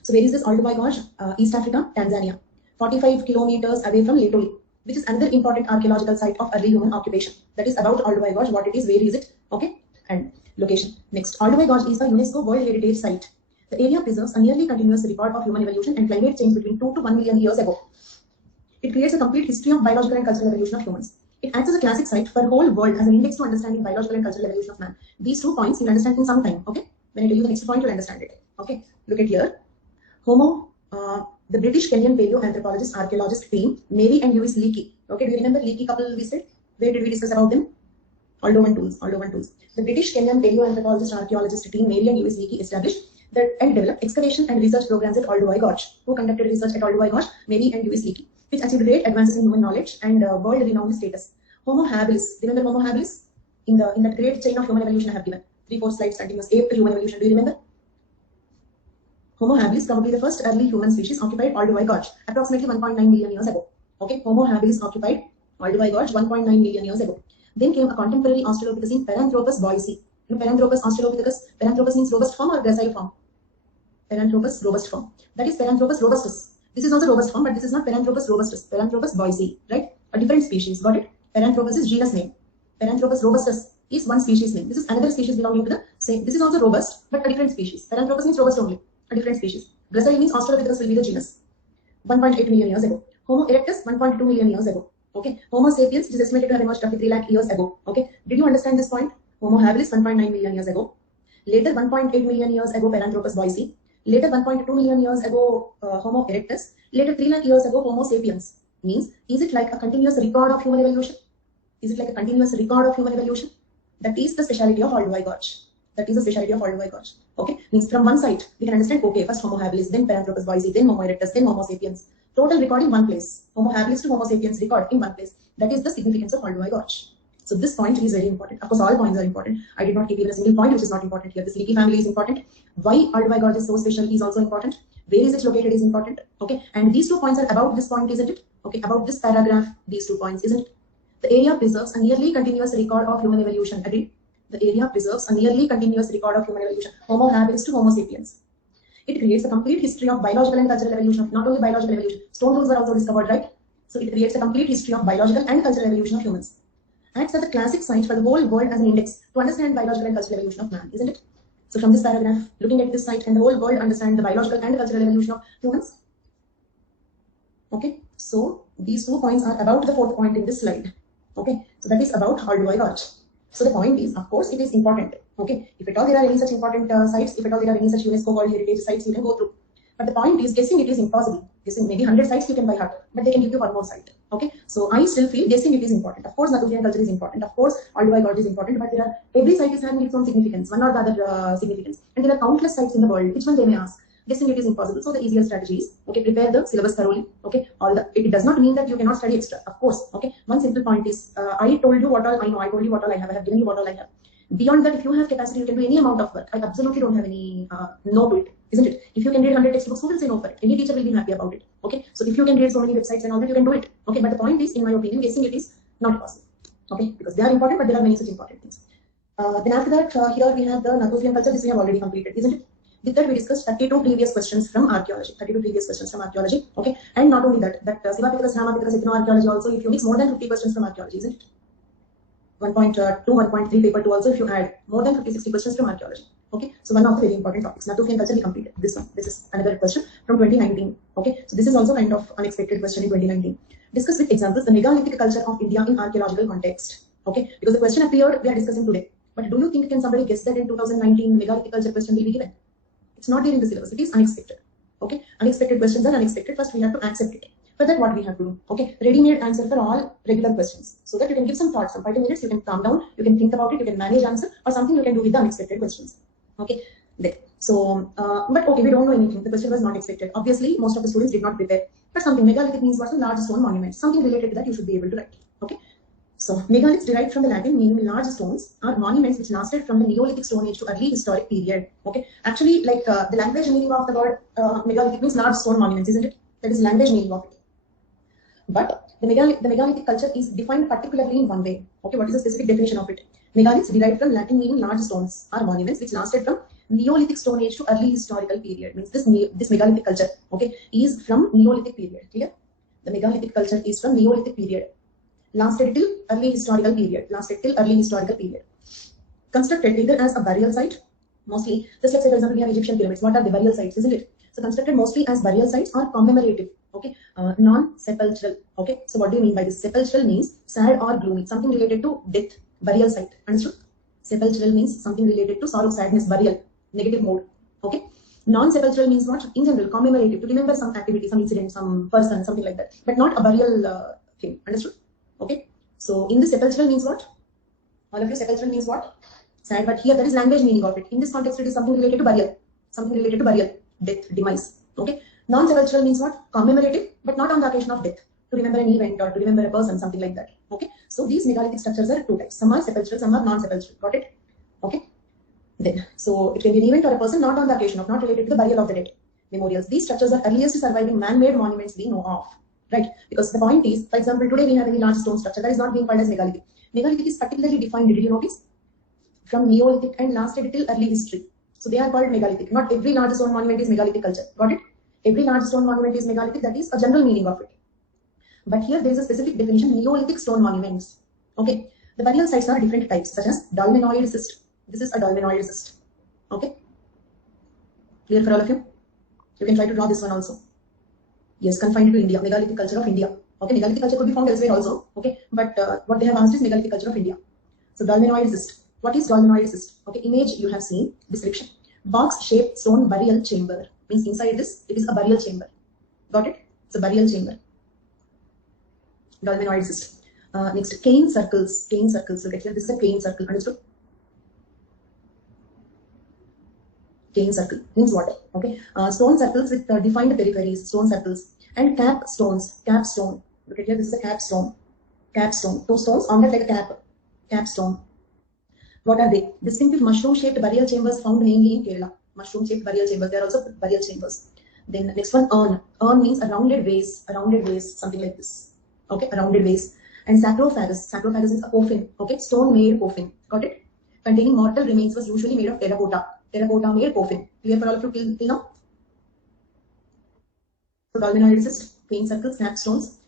So where is this Olduvai Gorge? East Africa, Tanzania. 45 kilometers away from Letoli, which is another important archaeological site of early human occupation. That is about Olduvai Gorge, what it is, where is it, okay, and location. Next, Olduvai Gorge is a UNESCO World Heritage Site. The area preserves a nearly continuous record of human evolution and climate change between 2 to 1 million years ago. It creates a complete history of biological and cultural evolution of humans. It acts as a classic site for the whole world as an index to understanding biological and cultural evolution of man. These 2 points you'll understand in some time, okay? When I tell you the next point, you'll understand it, okay? Look at here. The British Kenyan paleoanthropologist, archaeologist team, Mary and Lewis Leakey. Okay, do you remember Leakey couple we said? Where did we discuss about them? Aldovan tools. The British Kenyan paleoanthropologist, archaeologist team, Mary and Lewis Leakey established and developed excavation and research programs at Olduvai Gorge. Who conducted research at Olduvai Gorge? Mary and Lewis Leakey, which achieved great advances in human knowledge and world-renowned status. Homo habilis. Remember Homo habilis? In that great chain of human evolution I have given 3-4 slides continuous ape to human evolution. Do you remember? Homo habilis, probably the first early human species, occupied Olduvai Gorge approximately 1.9 million years ago. Okay, Homo habilis occupied Olduvai Gorge 1.9 million years ago. Then came a contemporary Australopithecine, Paranthropus boise. You know, Paranthropus Australopithecus. Paranthropus means robust form or gracile form? Paranthropus robust form. That is Paranthropus robustus. This is also robust form, but this is not Paranthropus robustus. Paranthropus boise, right? A different species. Got it? Paranthropus is genus name. Paranthropus robustus is one species name. This is another species belonging to the same. This is also robust, but a different species. Paranthropus means robust only. A different species. Gracile means Australopithecus will be the genus. 1.8 million years ago. Homo erectus 1.2 million years ago. Okay. Homo sapiens is estimated to have emerged roughly 3 lakh years ago. Okay. Did you understand this point? Homo habilis 1.9 million years ago. Later 1.8 million years ago Paranthropus boise. Later 1.2 million years ago Homo erectus. Later 3 lakh years ago Homo sapiens. Means, is it like a continuous record of human evolution? Is it like a continuous record of human evolution? That is the speciality of Olduvai Gorge. That is the speciality of Olduvai Gorge. Okay, means from one side we can understand, okay, first Homo habilis, then Paranthropus boise, then Homo erectus, then Homo sapiens. Total record in one place. Homo habilis to Homo sapiens record in one place. That is the significance of Olduvai Gorge. So this point is very important. Of course, all points are important. I did not give even a single point which is not important here. This Leakey family is important. Why Olduvai Gorge is so special is also important. Where is it located is important. Okay, and these 2 points are about this point, isn't it? Okay, about this paragraph, these 2 points, isn't it? The area preserves a nearly continuous record of human evolution. Agreed? The area preserves a nearly continuous record of human evolution. Homo habilis to Homo sapiens. It creates a complete history of biological and cultural evolution of not only biological evolution. Stone tools were also discovered, right? So it creates a complete history of biological and cultural evolution of humans. Acts as a classic site for the whole world as an index to understand biological and cultural evolution of man, isn't it? So from this paragraph, looking at this site, can the whole world understand the biological and cultural evolution of humans? Okay, so these 2 points are about the 4th point in this slide. Okay, so that is about Olduvai Gorge. So the point is, of course, it is important. Okay, if at all there are any such important sites, if at all there are any such UNESCO World Heritage sites, you can go through. But the point is, guessing it is impossible. Guessing maybe 100 sites you can by heart, but they can give you one more site. Okay, so I still feel guessing it is important. Of course, Natufian culture is important. Of course, Olduvai Gorge is important. But there are every site is having its own significance, one or the other significance, and there are countless sites in the world. Which one they may ask? Guessing it is impossible. So the easier strategy is, okay, prepare the syllabus thoroughly. Okay, it does not mean that you cannot study extra. Of course, okay. One simple point is, I told you what all I know. I told you what all I have. I have given you what all I have. Beyond that, if you have capacity, you can do any amount of work. I absolutely don't have any no to it, isn't it? If you can read 100 textbooks, who will say no for it? Any teacher will be happy about it. Okay, so if you can read so many websites and all that, you can do it. Okay, but the point is, in my opinion, guessing it is not possible. Okay, because they are important, but there are many such important things. Then after that, here we have the Natufian culture. This we have already completed, isn't it? With that, we discussed 32 previous questions from archaeology. 32 previous questions from archaeology. Okay, and not only that, Sivapithecus, Ramapithecus, ethno-archaeology also. If you mix more than 50 questions from archaeology, isn't it? 1.2, 1.3, paper 2 also, if you add more than 50-60 questions from archaeology. Okay, so one of the very important topics. Natufian culture we completed. This one. This is another question from 2019. Okay, so this is also kind of unexpected question in 2019. Discuss with examples the megalithic culture of India in archaeological context. Okay, because the question appeared, we are discussing today. But do you think can somebody guess that in 2019 megalithic culture question will be given? It's not there in the syllabus. It is unexpected. Okay, unexpected questions are unexpected. First, we have to accept it. For that, what we have to do? Okay, ready-made answer for all regular questions, so that you can give some thoughts. Some 5 minutes, you can calm down, you can think about it, you can manage answer, or something you can do with the unexpected questions. Okay, there. So, but okay, we don't know anything. The question was not expected. Obviously, most of the students did not prepare. But something megalithic means what's a large stone monument. Something related to that you should be able to write. Okay. So megaliths derived from the Latin meaning large stones are monuments which lasted from the Neolithic Stone Age to early historic period. Okay, actually, like the language meaning of the word megalithic means large stone monuments, isn't it? That is language meaning of it. But the megalithic culture is defined particularly in one way. Okay, what is the specific definition of it? Megaliths derived from Latin meaning large stones are monuments which lasted from Neolithic Stone Age to early historical period. Means this megalithic culture, okay, is from Neolithic period. Clear? The megalithic culture is from Neolithic period. Lasted till early historical period. Constructed either as a burial site, mostly, just like say for example we have Egyptian pyramids. What are the burial sites, isn't it? So constructed mostly as burial sites or commemorative. Okay, non-sepulchral. Okay, so what do you mean by this? Sepulchral means sad or gloomy, something related to death, burial site. Understood? Sepulchral means something related to sorrow, sadness, burial, negative mode. Okay. Non-sepulchral means what? In general, commemorative, to remember some activity, some incident, some person, something like that, but not a burial thing. Understood? Okay. So in the sepulchral means what? All of you, sepulchral means what? Sad, but here that is language meaning of it. In this context, it is something related to burial, death, demise. Okay. Non-sepulchral means what? Commemorative, but not on the occasion of death, to remember an event or to remember a person, something like that. Okay. So these megalithic structures are two types. Some are sepulchral, some are non-sepulchral. Got it? Okay. Then, so it can be an event or a person not on the occasion of, not related to the burial of the dead. Memorials. These structures are earliest surviving man-made monuments we know of. Right? Because the point is, for example, today we have any large stone structure that is not being called as megalithic. Megalithic is particularly defined, did you notice? From Neolithic and lasted till early history. So they are called megalithic. Not every large stone monument is megalithic culture. Got it? Every large stone monument is megalithic. That is a general meaning of it. But here there is a specific definition: Neolithic stone monuments. Okay. The burial sites are different types, such as dolmenoid cyst. This is a dolmenoid cyst. Okay. Clear for all of you? You can try to draw this one also. Yes, confined to India, megalithic culture of India. Okay, megalithic culture could be found elsewhere also. Okay, but what they have asked is megalithic culture of India. So dolmenoid cyst. What is dolmenoid cyst? Okay, image you have seen. Description: box-shaped stone burial chamber. Means inside this, it is a burial chamber. Got it? It's a burial chamber. Dolmenoid cyst. Next, cane circles. Cane circles. Look at here. This is a cane circle. Understood? Cane circle means what? Okay, stone circles with defined peripheries, stone circles, and cap stones, capstone. Look at here, this is a capstone, capstone. Two stones on that like a cap, capstone. What are they? Distinctive mushroom-shaped burial chambers found mainly in Kerala. Mushroom-shaped burial chambers. They are also burial chambers. Then next one, urn. Urn means a rounded vase, something like this. Okay, a rounded vase. And sarcophagus. Sarcophagus is a coffin. Okay, stone-made coffin. Got it? Containing mortal remains, was usually made of terracotta. Terracotta made coffin. Clear for all of you till now? So dolmenoid cyst, cane circles, capstones.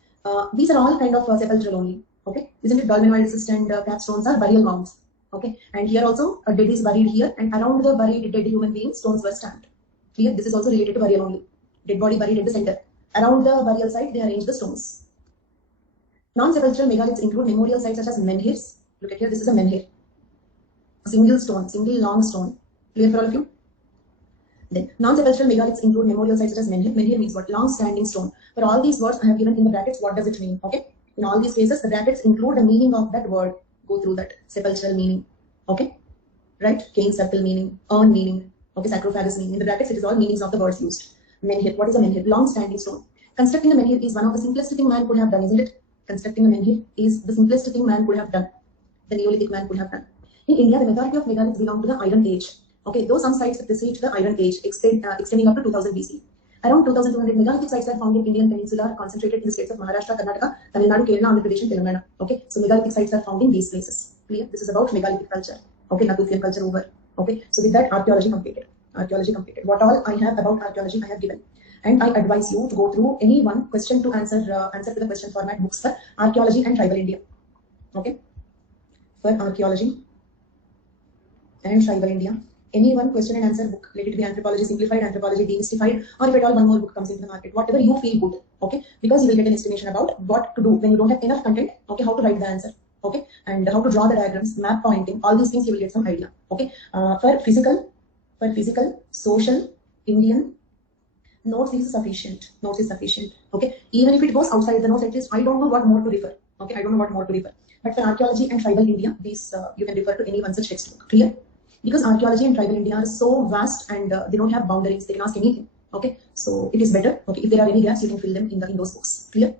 These are all kind of sepulchral only. Okay, isn't it? Dolmenoid cyst and capstones are burial mounds. Okay, and here also a dead is buried here, and around the buried dead human being, stones were stamped. Clear? This is also related to burial only. Dead body buried at the center. Around the burial site, they arrange the stones. Non-sepulchral megaliths include memorial sites such as menhirs. Look at here. This is a menhir. A single stone, single long stone. Clear for all of you? Then, non-sepulchral megaliths include memorial sites such as menhir. Menhir means what? Long-standing stone. For all these words I have given in the brackets, what does it mean? Okay. In all these cases, the brackets include the meaning of that word. Go through that. Sepulchral meaning. Okay. Right? Cane circle meaning. Urn meaning. Okay. Sarcophagus meaning. In the brackets, it is all meanings of the words used. Menhir. What is a menhir? Long-standing stone. Constructing a menhir is one of the simplest thing man could have done, isn't it? Constructing a menhir is the simplest thing man could have done. The Neolithic man could have done. In India, the majority of megaliths belong to the Iron Age. Okay, though some sites precede the Iron Age, extending up to 2000 BC. Around 2,200 megalithic sites are found in Indian peninsula, concentrated in the states of Maharashtra, Karnataka, Tamil Nadu, Kerala, Andhra Pradesh, and Telangana. Okay, so megalithic sites are found in these places. Clear? This is about megalithic culture. Okay, Natufian culture over. Okay, so with that, archaeology completed. Archaeology completed. What all I have about archaeology, I have given. And I advise you to go through any one question to answer to the question format books for archaeology and tribal India. Okay, for archaeology and tribal India. Any one question and answer book, let it be anthropology simplified, anthropology demystified, or if at all one more book comes into the market, whatever you feel good, okay? Because you will get an estimation about what to do when you don't have enough content, okay, how to write the answer, okay, and how to draw the diagrams, map pointing, all these things you will get some idea, okay. For physical, social, Indian, notes is sufficient, okay. Even if it goes outside the notes, at least I don't know what more to refer, okay, I don't know what more to refer. But for archaeology and tribal India, these you can refer to any one such textbook, clear? Because archaeology and tribal India are so vast and they don't have boundaries, they can ask anything, okay. So it is better, okay, if there are any gaps, you can fill them in those books, clear?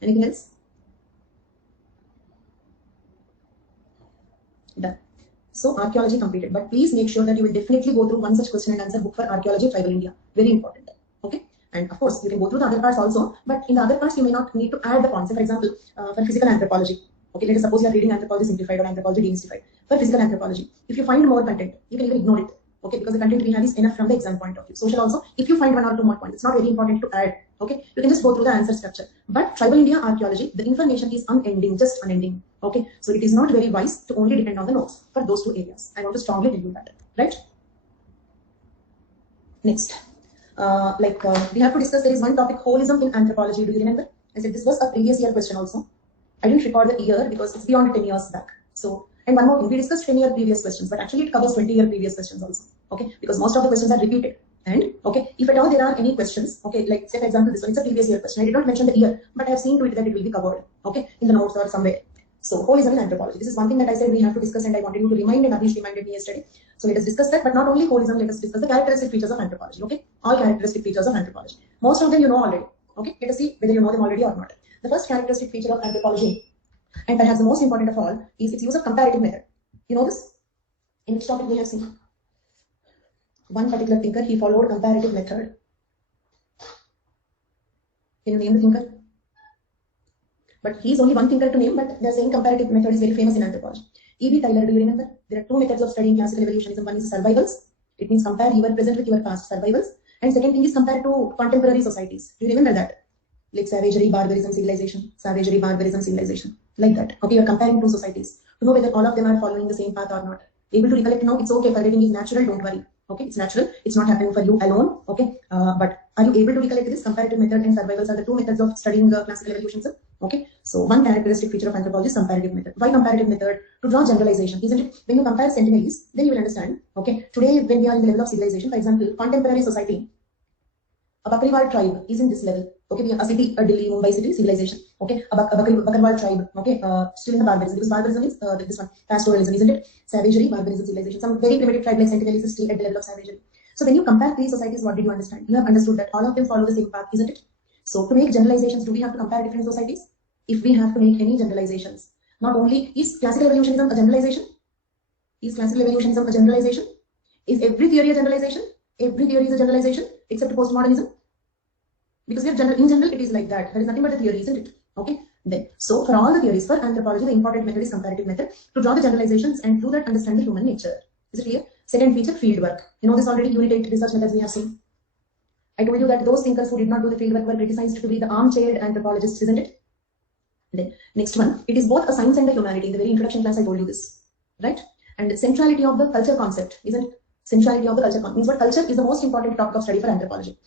Anything else? Done. So archaeology completed, but please make sure that you will definitely go through one such question and answer book for archaeology, tribal India, very important, okay. And of course, you can go through the other parts also, but in the other parts, you may not need to add the concept. For example, for physical anthropology, okay, let us suppose you are reading anthropology simplified or anthropology demystified. For physical anthropology, if you find more content, you can even ignore it, okay, because the content we have is enough from the exam point of view. Social also, if you find one or two more points, it's not very important to add, okay, you can just go through the answer structure. But tribal India archaeology, the information is unending, just unending, okay. So it is not very wise to only depend on the notes for those two areas. I want to strongly tell you that, right? Next, we have to discuss, there is one topic, holism in anthropology. Do you remember? I said this was a previous year question also. I didn't record the year because it's beyond 10 years back. So, and one more thing, we discussed 10-year previous questions, but actually it covers 20-year previous questions also, okay, because most of the questions are repeated. And okay, if at all there are any questions, okay, like say for example this one, it's a previous year question. I did not mention the year, but I have seen to it that it will be covered, okay, in the notes or somewhere. So holism in anthropology, this is one thing that I said we have to discuss, and I wanted you to remind, and Abhish reminded me yesterday. So let us discuss that, but not only holism, let us discuss the characteristic features of anthropology, okay, all characteristic features of anthropology. Most of them you know already, okay, let us see whether you know them already or not. The first characteristic feature of anthropology, and perhaps the most important of all, is its use of comparative method. You know this? In which topic we have seen? One particular thinker, he followed comparative method. Can you name the thinker? But he is only one thinker to name, but they are saying comparative method is very famous in anthropology. E.B. Tylor, do you remember? There are two methods of studying classical evolutionism. One is survivals. It means compare your present with your past, survivals. And second thing is compare to contemporary societies. Do you remember that? Like savagery, barbarism, civilization. Savagery, barbarism, civilization. Like that. Okay, you are comparing two societies to know whether all of them are following the same path or not. Able to recollect now? It's okay. Forgetting is natural. Don't worry. Okay, it's natural. It's not happening for you alone. Okay, but are you able to recollect this? Comparative method and survivals are the two methods of studying classical evolutionism. Okay, so one characteristic feature of anthropology is comparative method. Why comparative method? To draw generalization, isn't it? When you compare centenaries, then you will understand. Okay, today when we are in the level of civilization, for example, contemporary society, a Bakriwal tribe is in this level. Okay, we are a city, a Delhi, Mumbai city civilization. Okay, a Bakriwal tribe. Okay, still in the barbarism, because barbarism is this one, pastoralism, isn't it? Savagery, barbarism, civilization. Some very primitive tribe like centenaries is still at the level of savagery. So when you compare three societies, what did you understand? You have understood that all of them follow the same path, isn't it? So to make generalizations, do we have to compare different societies? If we have to make any generalizations, not only is classical evolutionism a generalization? Is classical evolutionism a generalization? Is every theory a generalization? Every theory is a generalization except postmodernism. Because we are in general, it is like that. There is nothing but a theory, isn't it? Okay. Then, so for all the theories, for anthropology, the important method is comparative method to draw the generalizations and through that understand the human nature. Is it clear? Second feature, field work. You know this already. Unit 8 research methods we have seen. I told you that those thinkers who did not do the field work were criticized to be the armchair anthropologists, isn't it? Then next one, it is both a science and a humanity. In the very introduction class, I told you this, right? And centrality of the culture concept, isn't it? Centrality of the culture concept means what? Culture is the most important topic of study for anthropology.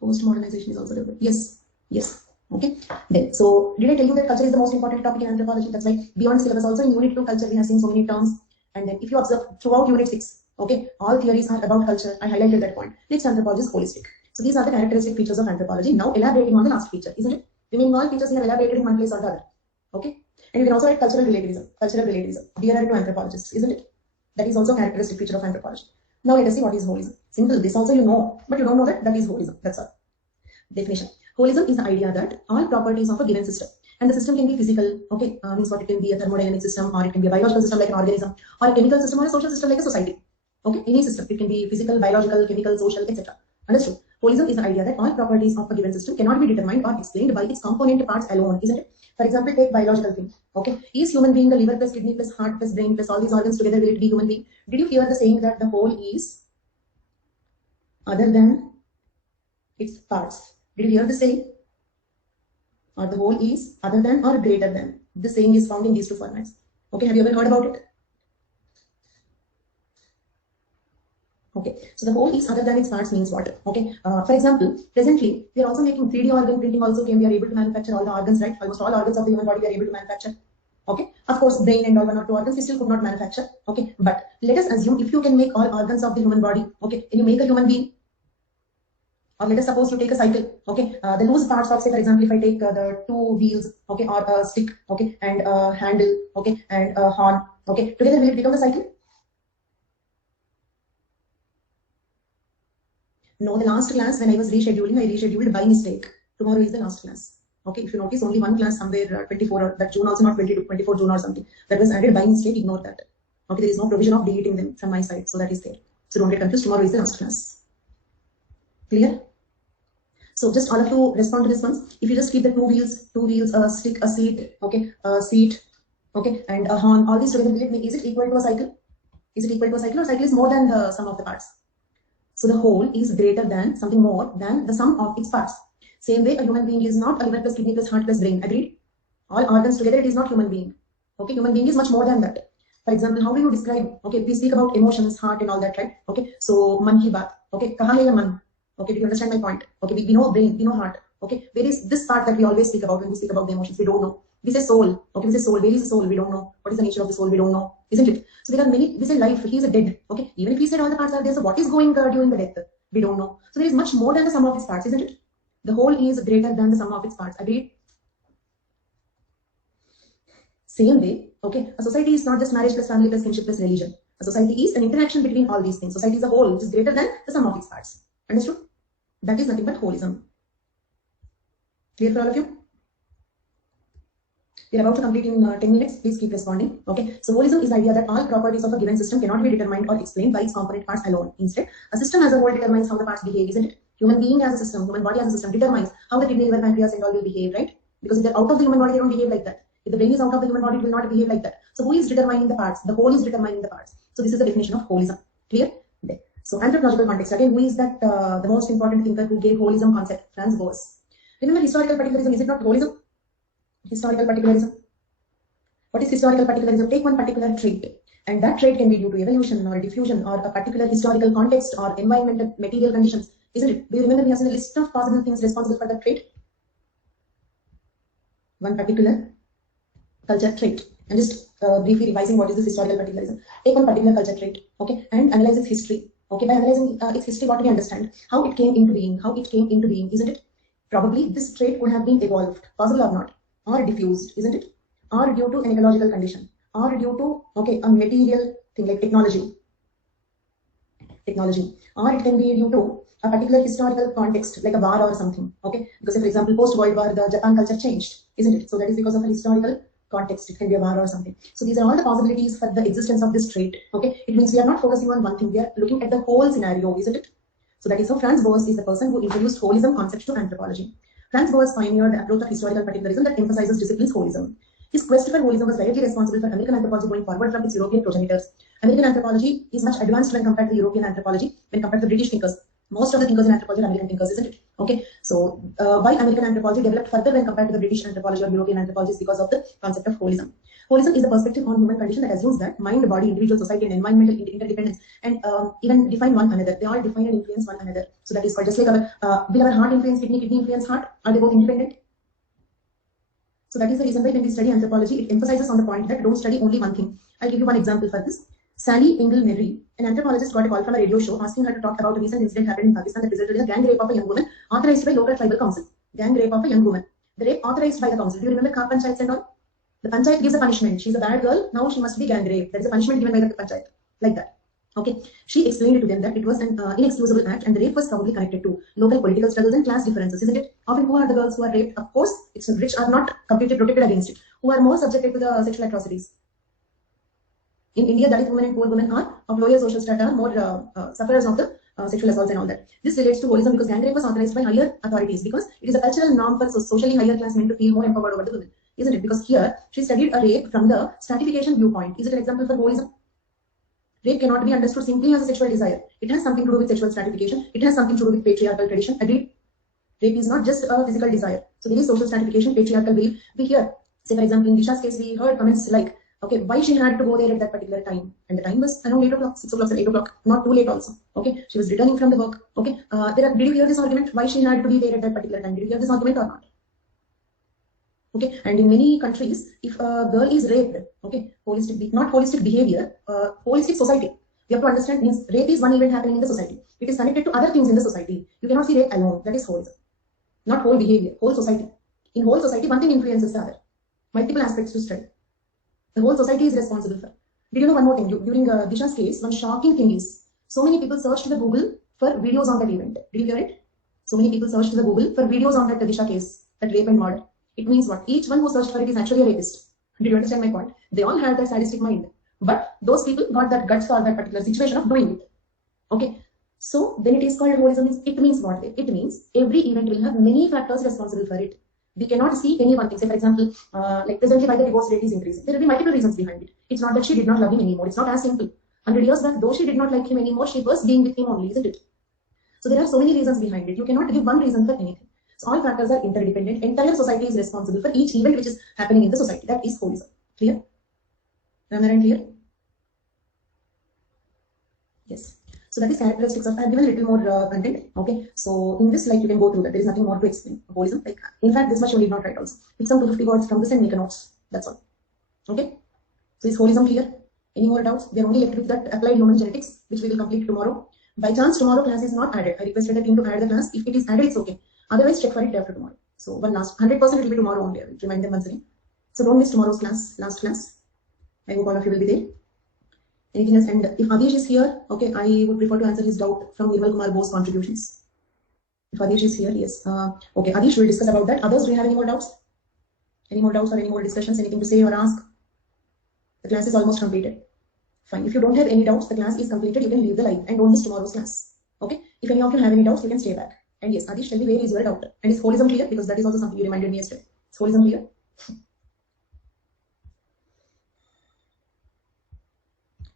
Post-modernization is also there. Yes, yes. Okay. Then, so did I tell you that culture is the most important topic in anthropology? That's why beyond syllabus also in Unit 2 culture we have seen so many terms. And then if you observe throughout Unit 6, okay, all theories are about culture. I highlighted that point. Next, anthropology is holistic. So these are the characteristic features of anthropology. Now elaborating on the last feature, isn't it? Remaining all features we have elaborated in one place or the other. Okay. And you can also write cultural relativism. Cultural relativism. Dearer to anthropologists, isn't it? That is also a characteristic feature of anthropology. Now let us see what is holism. Simple. This also you know, but you don't know that is holism. That's all. Definition. Holism is the idea that all properties of a given system, and the system can be physical, okay, means what it can be a thermodynamic system, or it can be a biological system like an organism, or a chemical system, or a social system like a society. Okay, any system. It can be physical, biological, chemical, social, etc. Understood? Holism is the idea that all properties of a given system cannot be determined or explained by its component parts alone, isn't it? For example, take biological thing. Okay, is human being the liver plus kidney plus heart plus brain plus all these organs together, will it be human being? Did you hear the saying that the whole is other than its parts? Did you hear the saying? Or the whole is other than or greater than. The saying is found in these two formats. Okay, have you ever heard about it? Okay, so the whole is other than its parts means what? Okay, for example, presently we are also making 3D organ printing also came. We are able to manufacture all the organs, right? Almost all organs of the human body we are able to manufacture. Okay, of course, brain and all, 1 or 2 organs we still could not manufacture. Okay, but let us assume if you can make all organs of the human body, okay, can you make a human being? Or let us suppose you take a cycle, okay, the loose parts of, say for example, if I take the 2 wheels, okay, or a stick, okay, and a handle, okay, and a horn, okay, together will it become a cycle? No, the last class when I was rescheduling, I rescheduled by mistake. Tomorrow is the last class. Okay, if you notice only one class somewhere 24 or that June also not 22, 24 June or something. That was added by mistake, ignore that. Okay, there is no provision of deleting them from my side, so that is there. So don't get confused, tomorrow is the last class. Clear? So just all of you respond to this once. If you just keep the 2 wheels, a stick, a seat, okay, a seat, okay, and a horn, all these together, is it equal to a cycle? Is it equal to a cycle, or cycle is more than the sum of the parts? So the whole is greater than something more than the sum of its parts. Same way, a human being is not a liver plus kidney plus heart plus brain. Agreed? All organs together, it is not human being. Okay, human being is much more than that. For example, how do you describe? Okay, we speak about emotions, heart, and all that, right? Okay, so man ki baat. Okay, kaha hai ye man? Okay, do you understand my point? Okay, we know brain, we know heart. Okay, where is this part that we always speak about when we speak about the emotions? We don't know. We say soul. Okay, we say soul. Where is the soul? We don't know. What is the nature of the soul? We don't know. Isn't it? So there are many. We say life. He is a dead. Okay, even if we said all the parts are there, so what is going during the death? We don't know. So there is much more than the sum of its parts, isn't it? The whole is greater than the sum of its parts. Agreed? Same way, okay, a society is not just marriage plus family plus kinship plus religion. A society is an interaction between all these things. Society is a whole, which is greater than the sum of its parts. Understood? That is nothing but holism. Clear for all of you? We are about to complete in 10 minutes. Please keep responding. Okay. So holism is the idea that all properties of a given system cannot be determined or explained by its component parts alone. Instead, a system as a whole determines how the parts behave, isn't it? Human being as a system, human body as a system determines how the kidney, liver, pancreas, and all will behave, right? Because if they're out of the human body, they don't behave like that. If the brain is out of the human body, it will not behave like that. So who is determining the parts? The whole is determining the parts. So this is the definition of holism. Clear? Okay. So anthropological context. Again, who is that the most important thinker who gave holism concept? Franz Boas. Remember historical particularism, is it not holism? Historical particularism. What is historical particularism? Take one particular trait, and that trait can be due to evolution or diffusion or a particular historical context or environmental material conditions, isn't it? Do you remember we have seen a list of possible things responsible for that trait? One particular culture trait. I'm just briefly revising what is this historical particularism. Take one particular culture trait, okay, and analyze its history. Okay, by analyzing its history, what do we understand? How it came into being, isn't it? Probably this trait would have been evolved, possible or not, or diffused, isn't it? Or due to an ecological condition, or due to, okay, a material thing like technology, or it can be due to a particular historical context like a war or something, okay? Because if, for example, post-World War, the Japan culture changed, isn't it? So that is because of a historical context. It can be a war or something. So these are all the possibilities for the existence of this trait, okay? It means we are not focusing on one thing, we are looking at the whole scenario, isn't it? So that is how Franz Boas is the person who introduced holism concept to anthropology. Franz Boas pioneered the approach of historical particularism that emphasizes disciplines holism. His quest for holism was directly responsible for American anthropology going forward from its European progenitors. American anthropology is much advanced when compared to European anthropology, when compared to British thinkers. Most of the thinkers in anthropology are American thinkers, isn't it? Okay, so why American anthropology developed further when compared to the British anthropology or European anthropology is because of the concept of holism. Holism is the perspective on human condition that assumes that mind, body, individual, society, and environmental interdependence, and even define one another. They all define and influence one another. So that is called, just like will our heart influence kidney, kidney influence heart? Are they both independent? So that is the reason why when we study anthropology, it emphasizes on the point that don't study only one thing. I'll give you one example for this. Sally Engel Merry, an anthropologist, got a call from a radio show asking her to talk about a recent incident happened in Pakistan that resulted in a gang rape of a young woman authorized by local tribal council. Gang rape of a young woman. The rape authorized by the council. Do you remember Khar Panchayats and all? The Panchayat gives a punishment. She's a bad girl, now she must be gang raped. That is a punishment given by the Panchayat. Like that. Okay. She explained it to them that it was an inexcusable act and the rape was probably connected to local political struggles and class differences, isn't it? Often who are the girls who are raped? Of course, it's the rich are not completely protected against it. Who are more subjected to the sexual atrocities? In India, Dalit women and poor women are of lower social strata, more sufferers of the sexual assaults and all that. This relates to holism because gang rape was authorized by higher authorities because it is a cultural norm for socially higher class men to feel more empowered over the women, isn't it? Because here she studied a rape from the stratification viewpoint. Is it an example for holism? Rape cannot be understood simply as a sexual desire. It has something to do with sexual stratification. It has something to do with patriarchal tradition. Agreed? Rape is not just a physical desire. So there is social stratification, patriarchal belief. We hear, say for example, in Disha's case, we heard comments like, okay, why she had to go there at that particular time. And the time was around 8 o'clock, 6 o'clock, 8 o'clock, not too late also. Okay, she was returning from the work. Okay, did you hear this argument? Why she had to be there at that particular time? Did you hear this argument or not? Okay, and in many countries, if a girl is raped, okay, not holistic behavior, holistic society. We have to understand means rape is one event happening in the society. It is connected to other things in the society. You cannot see rape alone. That is holism, not whole behavior, whole society. In whole society, one thing influences the other. Multiple aspects to study. The whole society is responsible for. Did you know one more thing? During Disha's case, one shocking thing is so many people searched the Google for videos on that event. Did you hear it? So many people searched the Google for videos on that Disha case, that rape and murder. It means what? Each one who searched for it is actually a rapist. Did you understand my point? They all have that sadistic mind. But those people got that guts for that particular situation of doing it. Okay. So then it is called holism. It means what? It means every event will have many factors responsible for it. We cannot see any one thing. Say, for example, like presently why the divorce rate is increasing. There will be multiple reasons behind it. It's not that she did not love him anymore. It's not as simple. 100 years back, though she did not like him anymore, she was being with him only, isn't it? So there are so many reasons behind it. You cannot give one reason for anything. So all factors are interdependent. Entire society is responsible for each event which is happening in the society. That is holism. Clear? Am I clear? Yes. So that is characteristics of. I have given a little more content. Okay. So in this, like you can go through that. There is nothing more to explain. Holism. Like in fact, this much you need not write also. Pick some 250 words from this and make a notes. That's all. Okay. So is holism clear? Any more doubts? We are only left with that applied human genetics, which we will complete tomorrow. By chance, tomorrow class is not added. I requested the team to add the class. If it is added, it's okay. Otherwise, check for it after tomorrow. So one last 100% it will be tomorrow only. I will remind them once again. So don't miss tomorrow's class, last class. I hope all of you will be there. Anything else? And if Adish is here, okay, I would prefer to answer his doubt from Nirmal Kumar Bose contributions. If Adish is here, yes. Okay, Adish will discuss about that. Others, do you have any more doubts? Any more doubts or any more discussions? Anything to say or ask? The class is almost completed. Fine. If you don't have any doubts, the class is completed. You can leave the live and don't miss tomorrow's class. Okay. If any of you have any doubts, you can stay back. And yes, Adish, tell me where is your doubt? And is holism clear? Because that is also something you reminded me yesterday. Is holism clear?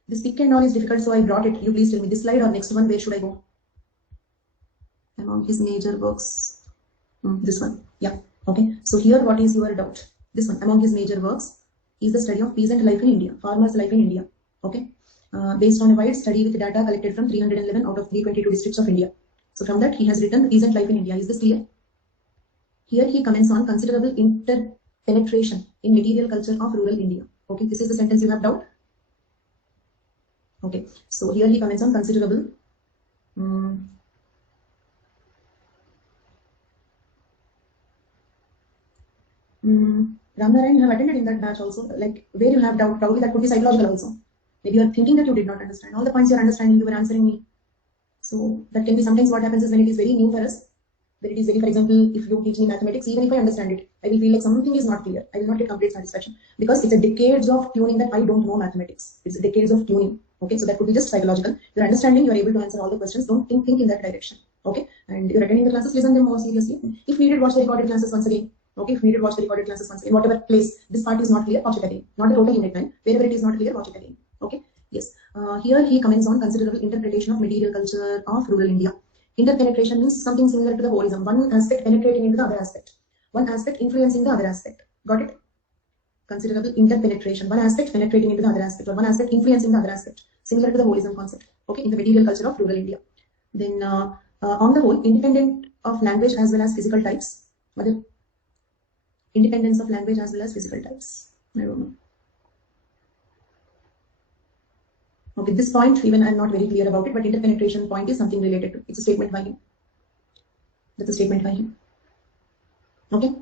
This pick and all is difficult, so I brought it. You please tell me this slide or next one. Where should I go? Among his major works. This one. Yeah. Okay. So here, what is your doubt? This one. Among his major works is the study of peasant life in India, farmers' life in India. Okay. Based on a wide study with data collected from 311 out of 322 districts of India. So from that, he has written peasant life in India. Is this clear? Here he comments on considerable interpenetration in material culture of rural India. Okay. This is the sentence you have doubt. Okay. So here he comments on considerable. Ramnarayan, you have attended in that batch also. Like where you have doubt, probably that could be psychological also. Maybe you are thinking that you did not understand. All the points you are understanding, you were answering me. So that can be sometimes what happens is when it is very new for us. When it is very, for example, if you teach me mathematics, even if I understand it, I will feel like something is not clear. I will not get complete satisfaction because it's a decades of tuning that I don't know mathematics. It's a decades of tuning. Okay, so that could be just psychological. You're understanding, you're able to answer all the questions. Don't think in that direction. Okay, and you're attending the classes, listen them more seriously. If needed, watch the recorded classes once again. Okay, if needed, watch the recorded classes once again. Whatever place this part is not clear, watch it again. Not the total unit 9. Wherever it is not clear, watch it again. Okay, yes. Here he comments on considerable interpretation of material culture of rural India. Interpenetration means something similar to the holism. One aspect penetrating into the other aspect. One aspect influencing the other aspect. Got it? Considerable interpenetration. One aspect penetrating into the other aspect, or one aspect influencing the other aspect. Similar to the holism concept. Okay, in the material culture of rural India. Then, on the whole, independent of language as well as physical types. Independence of language as well as physical types. I don't know. Okay, this point, even I'm not very clear about it, but interpenetration point is something related to. It's a statement by him. That's a statement by him. Okay.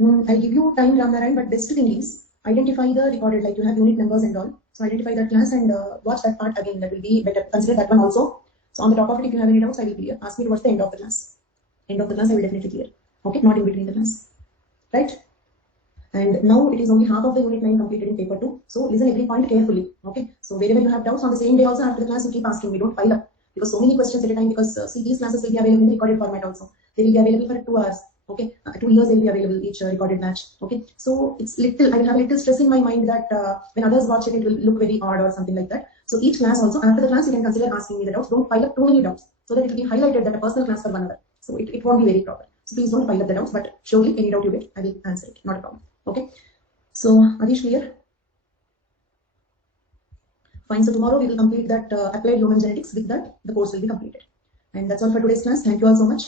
I'll give you time, Ramnarayan, but best thing is identify the recorded, like you have unit numbers and all. So identify that class and watch that part again. That will be better. Consider that one also. So on the top of it, if you have any doubts, I will clear. Ask me towards the end of the class. End of the class, I will definitely clear. Okay, not in between the class. Right? And now it is only half of the unit 9 completed in paper 2. So listen every point carefully. Okay. So wherever you have doubts on the same day also after the class, you keep asking me. Don't pile up. Because so many questions at a time. Because see, these classes will be available in recorded format also. They will be available for 2 hours. Okay. 2 years they will be available each recorded batch. Okay. So it's little, I will have a little stress in my mind that when others watch it, it will look very odd or something like that. So each class also, after the class, you can consider asking me the doubts. Don't pile up too many doubts. So that it will be highlighted that a personal class for one hour. So it won't be very proper. So please don't pile up the doubts. But surely any doubt you get, I will answer it. Not a problem. Okay. So, Adish, clear? Fine. So tomorrow we will complete that applied human genetics. With that, the course will be completed. And that's all for today's class. Thank you all so much.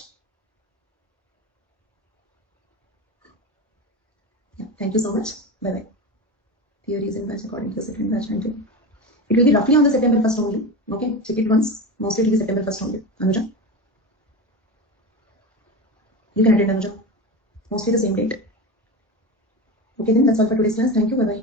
Thank you so much. Bye bye. Theories in batch according to the second batch. It will be roughly on the September 1st only. Okay, check it once. Mostly it will be September 1st only. Anuja, you can attend, Anuja. Mostly the same date. Okay, then that's all for today's class. Thank you. Bye bye.